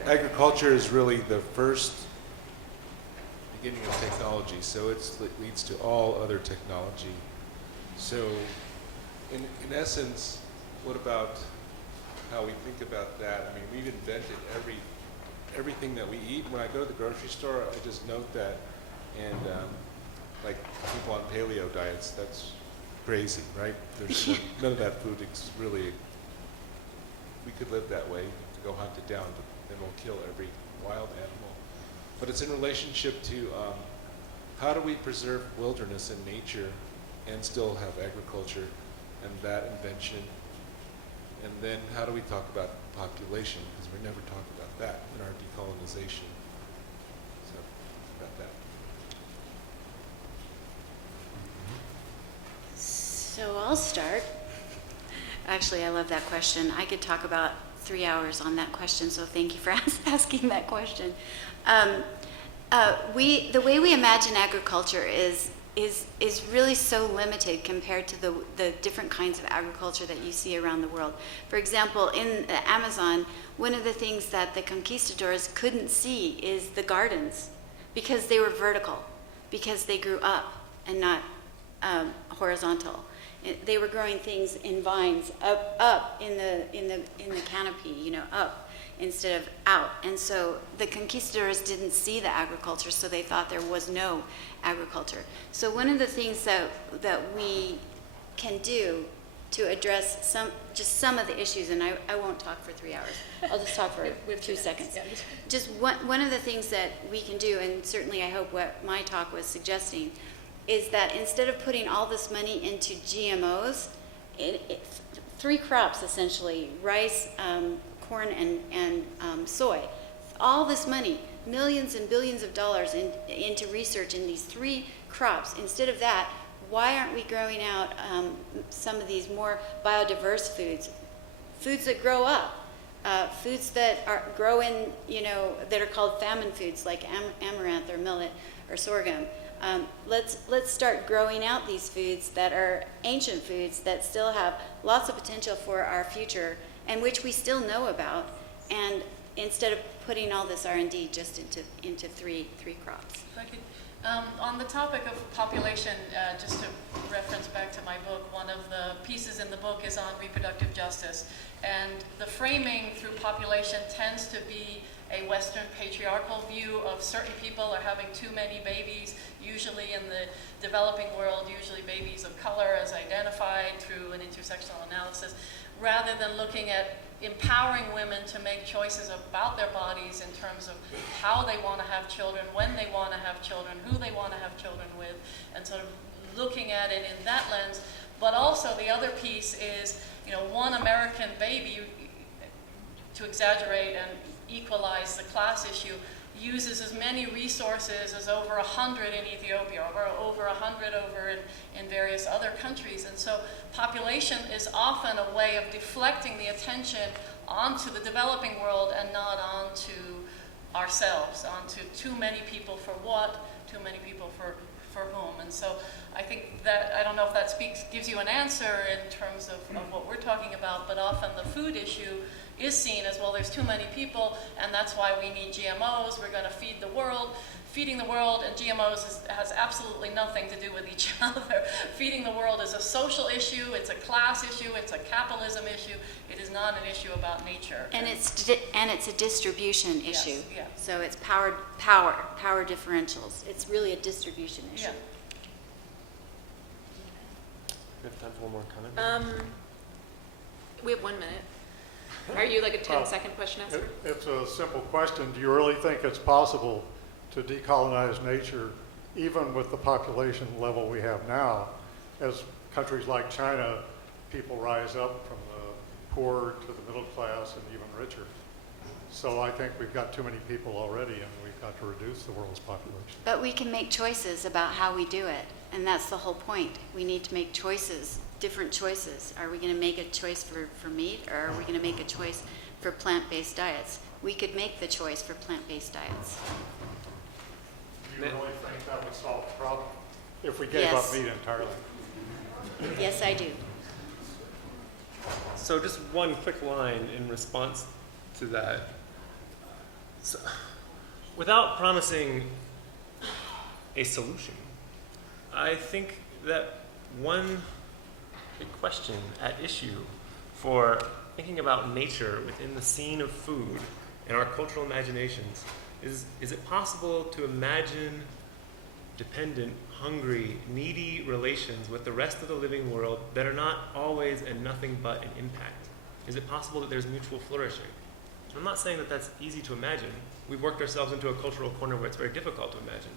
agriculture is really the first beginning of technology. So it leads to all other technology. So, in essence, what about how we think about that? I mean, we've invented everything that we eat. When I go to the grocery store, I just note that, and like people on paleo diets, that's crazy, right? There's none of that food is really, we could live that way, go hunt it down, but then we'll kill every wild animal. But it's in relationship to how do we preserve wilderness and nature and still have agriculture and that invention, and then how do we talk about population, because we never talk about that in our decolonization. So, about that. So I'll start. Actually, I love that question. I could talk about 3 hours on that question, so thank you for asking that question. The way we imagine agriculture is really so limited compared to the different kinds of agriculture that you see around the world. For example, in the Amazon, one of the things that the conquistadors couldn't see is the gardens, because they were vertical, because they grew up and not horizontal. They were growing things in vines up in the canopy, up instead of out. And so the conquistadors didn't see the agriculture, so they thought there was no agriculture. So one of the things that we can do to address some of the issues, and I won't talk for 3 hours. I'll just talk for 2 seconds. Yeah. Just one of the things that we can do, and certainly I hope what my talk was suggesting, is that instead of putting all this money into GMOs, three crops essentially, rice, corn, and soy. All this money, millions and billions of dollars into research in these three crops. Instead of that, why aren't we growing out some of these more biodiverse foods? Foods that grow up, foods that grow in, that are called famine foods like amaranth or millet or sorghum. Let's start growing out these foods that are ancient foods that still have lots of potential for our future and which we still know about, and instead of putting all this R&D just into three crops. If I could, on the topic of population, just to reference back to my book, one of the pieces in the book is on reproductive justice. And the framing through population tends to be a Western patriarchal view of certain people are having too many babies, usually in the developing world, usually babies of color as identified through an intersectional analysis, rather than looking at empowering women to make choices about their bodies in terms of how they want to have children, when they want to have children, who they want to have children with, and sort of looking at it in that lens. But also the other piece is, one American baby, to exaggerate and equalize the class issue, uses as many resources as over 100 in Ethiopia, or over 100 over in various other countries. And so population is often a way of deflecting the attention onto the developing world and not onto ourselves, onto too many people for what, too many people for whom. And so I think that, I don't know if that gives you an answer in terms of what we're talking about, but often the food issue is seen as, well, there's too many people, and that's why we need GMOs. We're going to feed the world. Feeding the world and GMOs has absolutely nothing to do with each other. Feeding the world is a social issue. It's a class issue. It's a capitalism issue. It is not an issue about nature. And it's a distribution issue. Yes, yeah. So it's power differentials. It's really a distribution issue. Yeah. We have time for one more comment. We have 1 minute. Are you like a 10-second question answer? It's a simple question. Do you really think it's possible to decolonize nature, even with the population level we have now? As countries like China, people rise up from the poor to the middle class and even richer. So I think we've got too many people already, and we've got to reduce the world's population. But we can make choices about how we do it, and that's the whole point. We need to make choices, different choices. Are we going to make a choice for meat, or are we going to make a choice for plant-based diets? We could make the choice for plant-based diets. Do you really think that would solve the problem if we gave up meat entirely? Yes, I do. So just one quick line in response to that. So, without promising a solution, I think that one big question at issue for thinking about nature within the scene of food in our cultural imaginations is it possible to imagine dependent, hungry, needy relations with the rest of the living world that are not always and nothing but an impact? Is it possible that there's mutual flourishing? I'm not saying that that's easy to imagine. We've worked ourselves into a cultural corner where it's very difficult to imagine.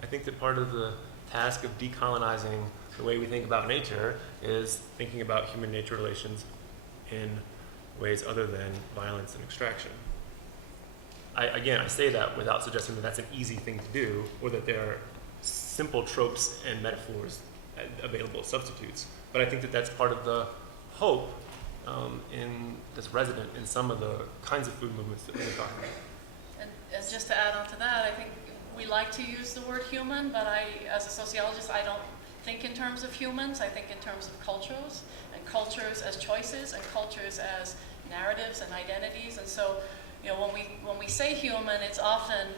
I think that part of the task of decolonizing the way we think about nature is thinking about human-nature relations in ways other than violence and extraction. I say that without suggesting that that's an easy thing to do, or that there are simple tropes and metaphors available as substitutes. But I think that that's part of the hope that's resident in some of the kinds of food movements that we're talking about. And just to add on to that, I think we like to use the word human, but as a sociologist, I don't think in terms of humans. I think in terms of cultures, and cultures as choices, and cultures as narratives and identities. And so, when we say human, it's often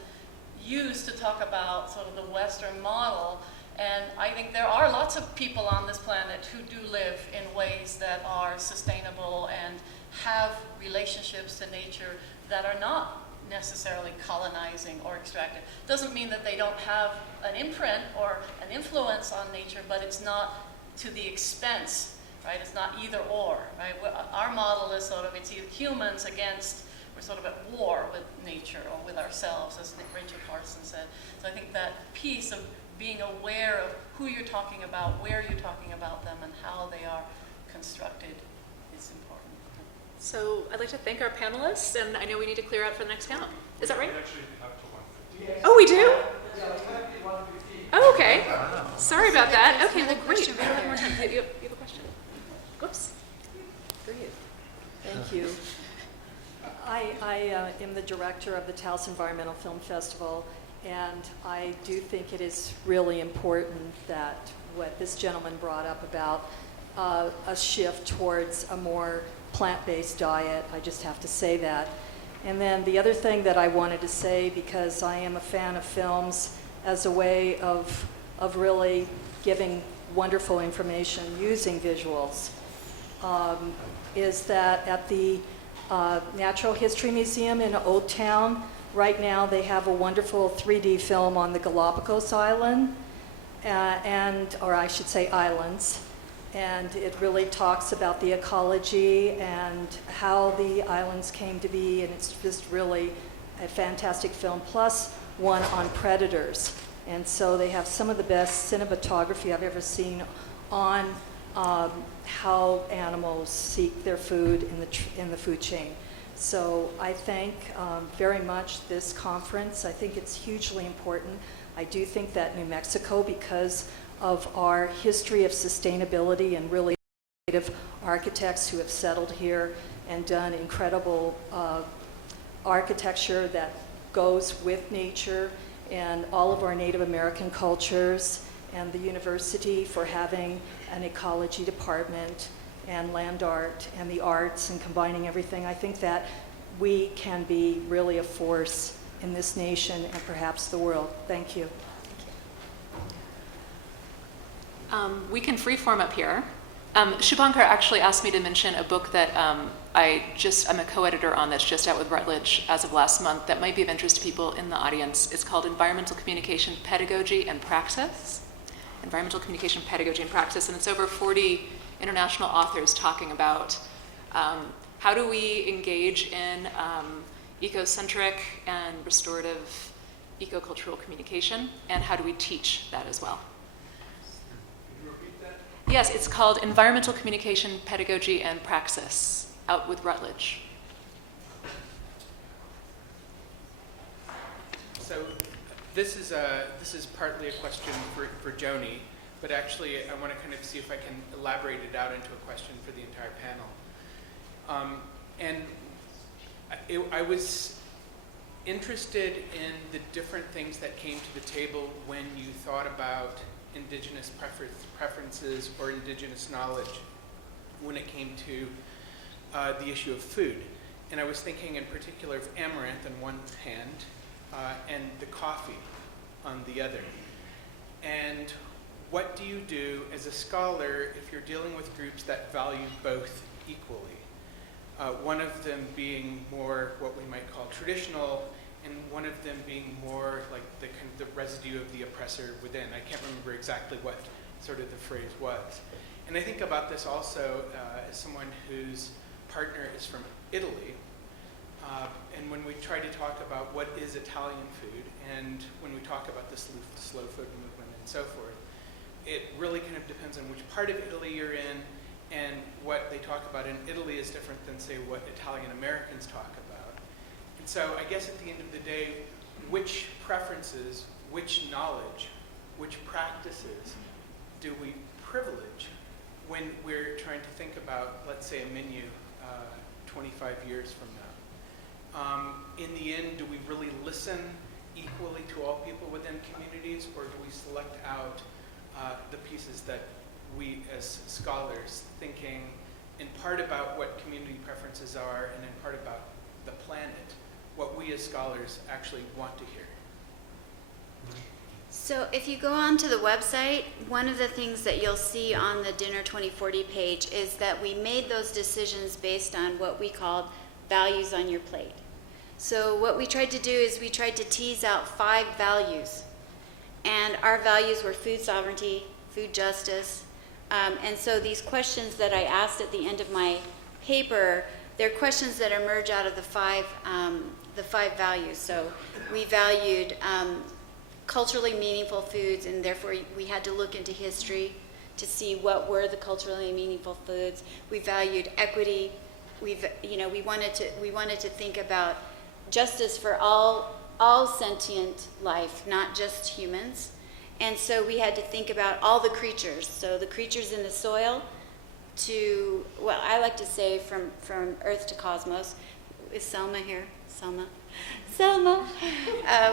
used to talk about sort of the Western model. And I think there are lots of people on this planet who do live in ways that are sustainable and have relationships to nature that are not necessarily colonizing or extractive. Doesn't mean that they don't have an imprint or an influence on nature, but it's not to the expense, right? It's not either or, right? Our model is sort of, it's humans against, we're sort of at war with nature or with ourselves, as Rachel Carson said. So I think that piece of being aware of who you're talking about, where you're talking about them, and how they are constructed is So I'd like to thank our panelists, and I know we need to clear out for the next panel. Is that right? Oh, we do? Oh, okay. Sorry about that. Okay, well, great. We don't have more time. You have a question? Whoops. For you. Thank you. I am the director of the Taos Environmental Film Festival, and I do think it is really important that what this gentleman brought up about a shift towards a more plant-based diet. I just have to say that. And then the other thing that I wanted to say, because I am a fan of films as a way of really giving wonderful information using visuals, is that at the Natural History Museum in Old Town, right now they have a wonderful 3D film on the Galapagos Island, or I should say islands, and it really talks about the ecology and how the islands came to be, and it's just really a fantastic film, plus one on predators. And so they have some of the best cinematography I've ever seen on how animals seek their food in the food chain. So I thank very much this conference. I think it's hugely important. I do think that New Mexico, because of our history of sustainability and really creative architects who have settled here and done incredible architecture that goes with nature, and all of our Native American cultures, and the university for having an ecology department and land art and the arts and combining everything. I think that we can be really a force in this nation and perhaps the world. Thank you. We can freeform up here. Shubhankar actually asked me to mention a book that I'm a co-editor on that's just out with Routledge as of last month that might be of interest to people in the audience. It's called Environmental Communication Pedagogy and Praxis. Environmental Communication Pedagogy and Praxis, and it's over 40 international authors talking about how do we engage in ecocentric and restorative ecocultural communication, and how do we teach that as well. Yes, it's called Environmental Communication, Pedagogy, and Praxis, out with Routledge. So this is partly a question for Joni, but actually I want to kind of see if I can elaborate it out into a question for the entire panel. I was interested in the different things that came to the table when you thought about indigenous preferences or indigenous knowledge when it came to the issue of food. And I was thinking in particular of amaranth on one hand and the coffee on the other. And what do you do as a scholar if you're dealing with groups that value both equally? One of them being more what we might call traditional, and one of them being more like the kind of the residue of the oppressor within. I can't remember exactly what sort of the phrase was. And I think about this also as someone whose partner is from Italy. And when we try to talk about what is Italian food, and when we talk about the slow food movement and so forth, it really kind of depends on which part of Italy you're in, and what they talk about in Italy is different than, say, what Italian Americans talk about. And so I guess at the end of the day, which preferences, which knowledge, which practices do we privilege when we're trying to think about, let's say, a menu 25 years from now? In the end, do we really listen equally to all people within communities, or do we select out the pieces that we as scholars, thinking in part about what community preferences are and in part about the planet, what we as scholars actually want to hear? So if you go onto the website, one of the things that you'll see on the Dinner 2040 page is that we made those decisions based on what we called values on your plate. So what we tried to do is we tried to tease out 5 values. And our values were food sovereignty, food justice. And so these questions that I asked at the end of my paper, they're questions that emerge out of the five values. So we valued culturally meaningful foods, and therefore we had to look into history to see what were the culturally meaningful foods. We valued equity, we wanted to think about justice for all sentient life, not just humans. And so we had to think about all the creatures. So the creatures in the soil to, well, I like to say from earth to cosmos. Is Selma here? Selma?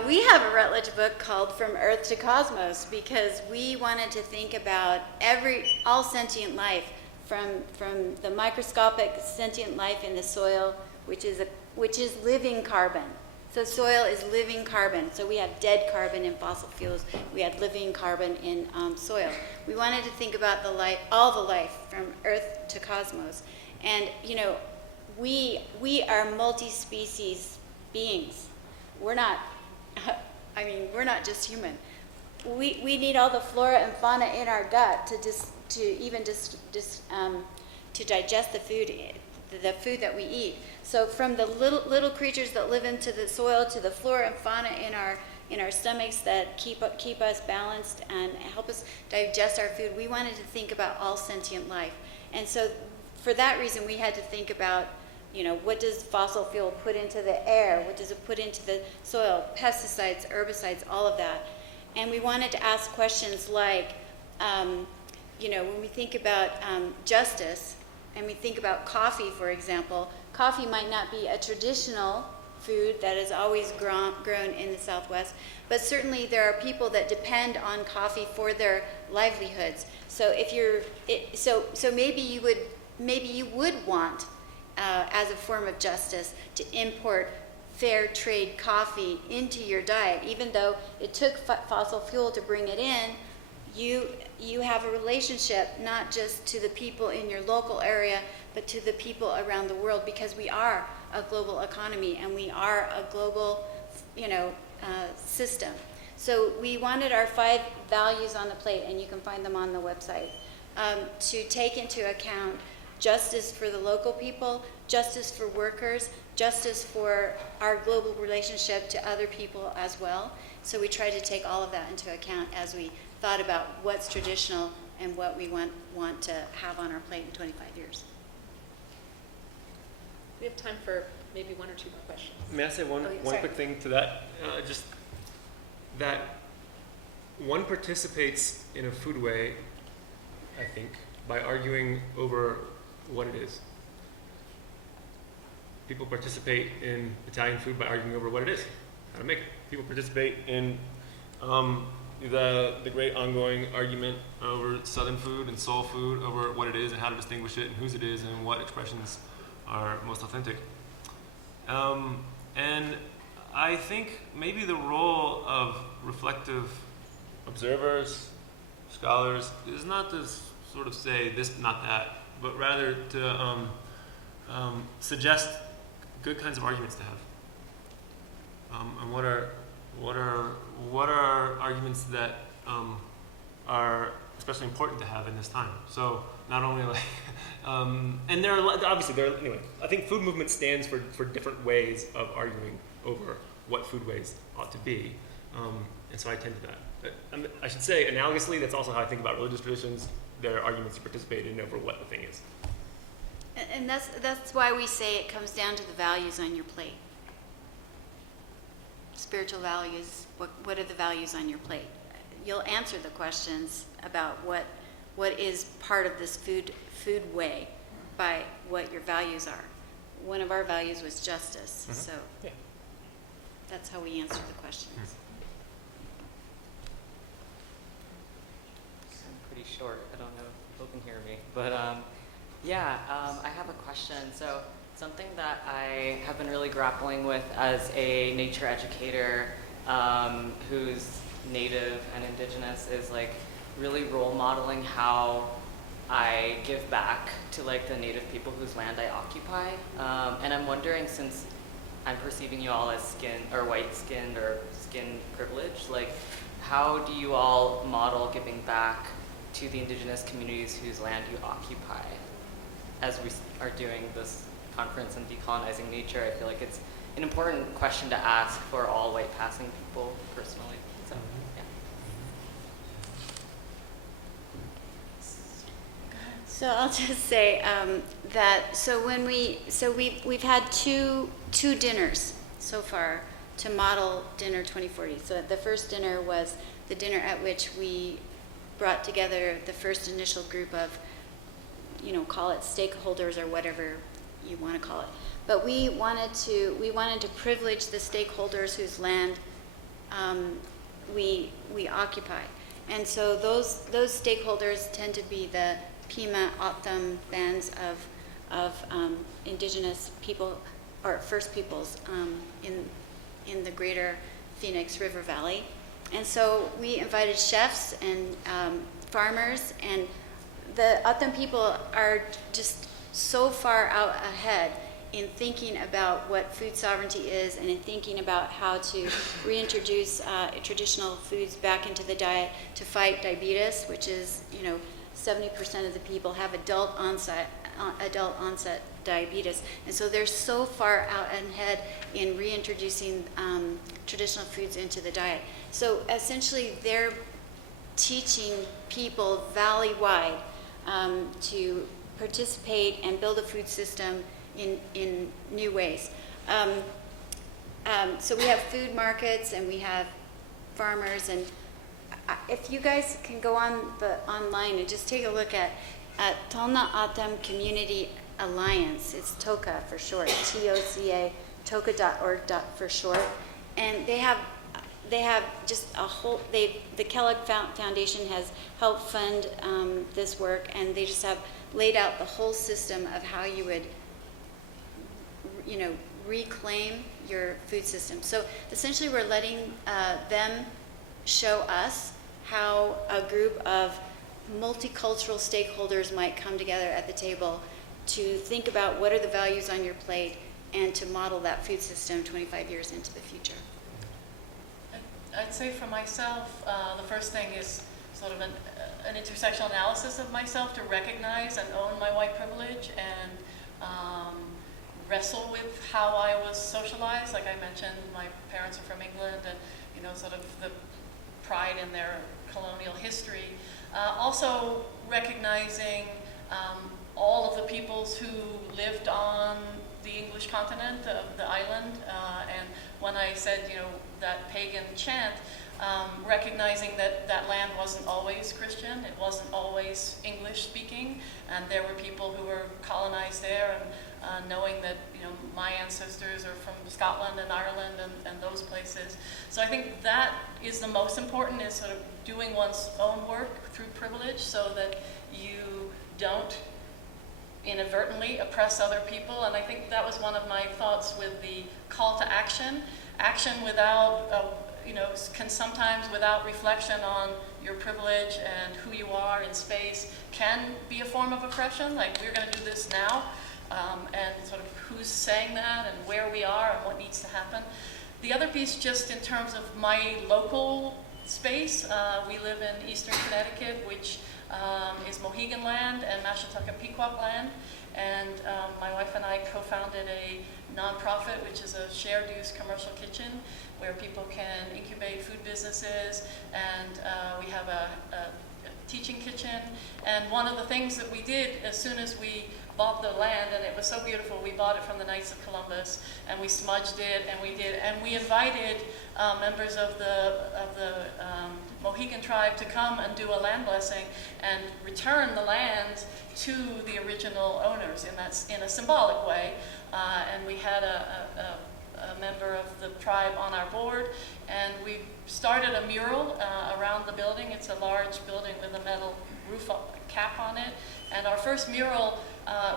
We have a Rutledge book called From Earth to Cosmos because we wanted to think about all sentient life, from the microscopic sentient life in the soil, which is living carbon. So soil is living carbon. So we have dead carbon in fossil fuels. We have living carbon in soil. We wanted to think about all the life from Earth to cosmos. And we are multi-species beings. We're not just human. We need all the flora and fauna in our gut to digest the food that we eat. So from the little creatures that live into the soil to the flora and fauna in our stomachs that keep us balanced and help us digest our food, we wanted to think about all sentient life. And so for that reason, we had to think about, what does fossil fuel put into the air? What does it put into the soil? Pesticides, herbicides, all of that. And we wanted to ask questions like, when we think about justice, and we think about coffee, for example, coffee might not be a traditional food that is always grown in the Southwest, but certainly there are people that depend on coffee for their livelihoods. So maybe you would want, as a form of justice, to import fair trade coffee into your diet, even though it took fossil fuel to bring it in. You have a relationship not just to the people in your local area, but to the people around the world, because we are a global economy and we are a global, system. So we wanted our 5 values on the plate, and you can find them on the website, to take into account justice for the local people, justice for workers, justice for our global relationship to other people as well. So we tried to take all of that into account as we thought about what's traditional and what we want to have on our plate in 25 years. We have time for maybe 1 or 2 more questions. May I say one sorry. quick thing to that? Just that one participates in a foodway, I think, by arguing over what it is. People participate in Italian food by arguing over what it is, how to make it. People participate in the great ongoing argument over Southern food and soul food, over what it is and how to distinguish it and whose it is and what expressions are most authentic. And I think maybe the role of reflective observers, scholars, is not to sort of say this, not that, but rather to suggest good kinds of arguments to have. And what are arguments that are especially important to have in this time? So not only and there are anyway. I think food movement stands for different ways of arguing over what foodways ought to be, and so I tend to that. But, I should say, analogously, that's also how I think about religious traditions. There are arguments you participate in over what the thing is. And that's why we say it comes down to the values on your plate. Spiritual values, what are the values on your plate? You'll answer the questions about what is part of this food way by what your values are. One of our values was justice, so that's how we answer the questions. I'm pretty short. I don't know if people can hear me, but I have a question. So something that I have been really grappling with as a nature educator who's Native and Indigenous is like really role modeling how I give back to like the Native people whose land I occupy. And I'm wondering, since I'm perceiving you all as white-skinned or skin privileged, like how do you all model giving back to the Indigenous communities whose land you occupy? As we are doing this conference on decolonizing nature, I feel like it's an important question to ask for all white passing people personally. So, yeah. So I'll just say we've had two dinners so far to model Dinner 2040. So the first dinner was the dinner at which we brought together the first initial group of, call it stakeholders or whatever you want to call it. But we wanted to privilege the stakeholders whose land we occupy. And so those stakeholders tend to be the Pima Optum bands of indigenous people or First Peoples in the greater Phoenix River Valley. And so we invited chefs and farmers, and the Optum people are just so far out ahead in thinking about what food sovereignty is and in thinking about how to reintroduce traditional foods back into the diet to fight diabetes, which is, 70% of the people have adult onset diabetes. And so they're so far out ahead in reintroducing traditional foods into the diet. So essentially they're teaching people valley-wide to participate and build a food system in new ways. So we have food markets and we have farmers, and if you guys can go online and just take a look at Tolna Atam Community Alliance, it's TOCA for short, TOCA, toca.org for short, and they have just a whole, the Kellogg Foundation has helped fund this work, and they just have laid out the whole system of how you would, reclaim your food system. So essentially we're letting them show us how a group of multicultural stakeholders might come together at the table to think about what are the values on your plate and to model that food system 25 years into the future. I'd say for myself, the first thing is sort of an intersectional analysis of myself to recognize and own my white privilege and wrestle with how I was socialized. Like I mentioned, my parents are from England, and sort of the pride in their colonial history. Also recognizing all of the peoples who lived on the English continent, the island, and when I said, that pagan chant, recognizing that that land wasn't always Christian, it wasn't always English speaking, and there were people who were colonized there, and knowing that my ancestors are from Scotland and Ireland and those places. So I think that is the most important, is sort of doing one's own work through privilege so that you don't inadvertently oppress other people. And I think that was one of my thoughts with the call to action. Action without, can sometimes without reflection on your privilege and who you are in space can be a form of oppression. Like, we're going to do this now. And sort of who's saying that and where we are and what needs to happen. The other piece, just in terms of my local space, we live in eastern Connecticut, which is Mohegan land and Mashantucket Pequot land, and my wife and I co-founded a nonprofit, which is a shared use commercial kitchen where people can incubate food businesses, and we have a teaching kitchen. And one of the things that we did as soon as we bought the land, and it was so beautiful, we bought it from the Knights of Columbus, and we smudged it, and we invited members of the Mohegan tribe to come and do a land blessing and return the land to the original owners in a symbolic way. And we had a member of the tribe on our board, and we started a mural around the building. It's a large building with a metal roof cap on it, and our first mural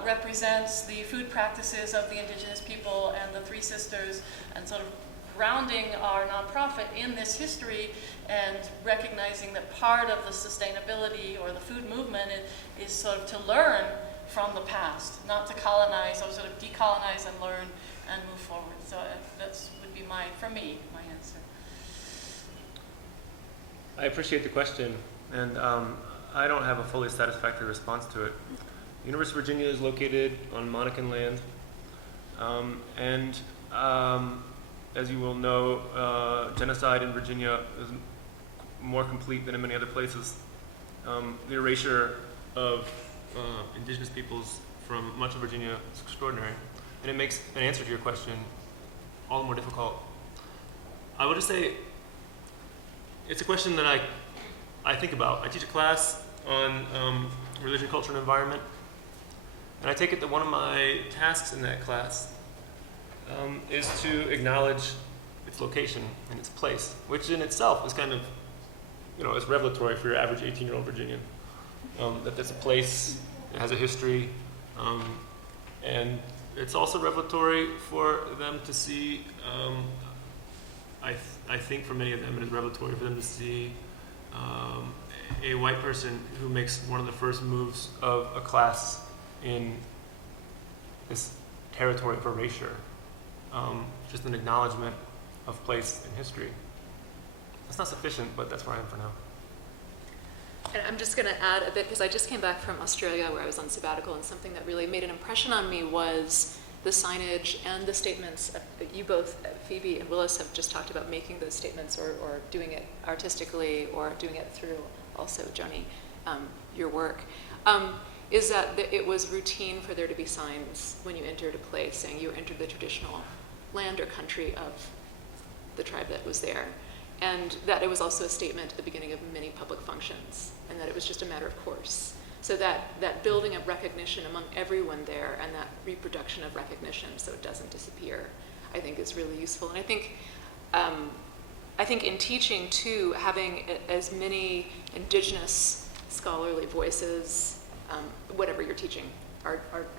represents the food practices of the indigenous people and the Three Sisters, and sort of grounding our nonprofit in this history and recognizing that part of the sustainability or the food movement is sort of to learn from the past, not to colonize, or sort of decolonize and learn and move forward. So that would be my answer. I appreciate the question, and I don't have a fully satisfactory response to it. University of Virginia is located on Monacan land, and as you will know, genocide in Virginia is more complete than in many other places. The erasure of indigenous peoples from much of Virginia is extraordinary, and it makes an answer to your question all the more difficult. I would just say it's a question that I think about. I teach a class on religion, culture, and environment, and I take it that one of my tasks in that class is to acknowledge its location and its place, which in itself is kind of, it's revelatory for your average 18-year-old Virginian, that there's a place, it has a history, and it's also revelatory for them to see, I think for many of them it is revelatory for them to see a white person who makes one of the first moves of a class in this territory of erasure, just an acknowledgement of place in history. That's not sufficient, but that's where I am for now. And I'm just going to add a bit, because I just came back from Australia where I was on sabbatical, and something that really made an impression on me was the signage and the statements. You both, Phoebe and Willis, have just talked about making those statements or doing it artistically or doing it through also, Joni, your work. Is that it was routine for there to be signs when you entered a place saying you entered the traditional land or country of the tribe that was there. And that it was also a statement at the beginning of many public functions, and that it was just a matter of course. So that building of recognition among everyone there and that reproduction of recognition so it doesn't disappear, I think is really useful. And I think in teaching too, having as many indigenous scholarly voices, whatever you're teaching,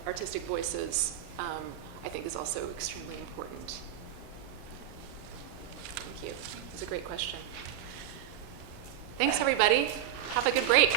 artistic voices, I think is also extremely important. Thank you. It was a great question. Thanks, everybody. Have a good break.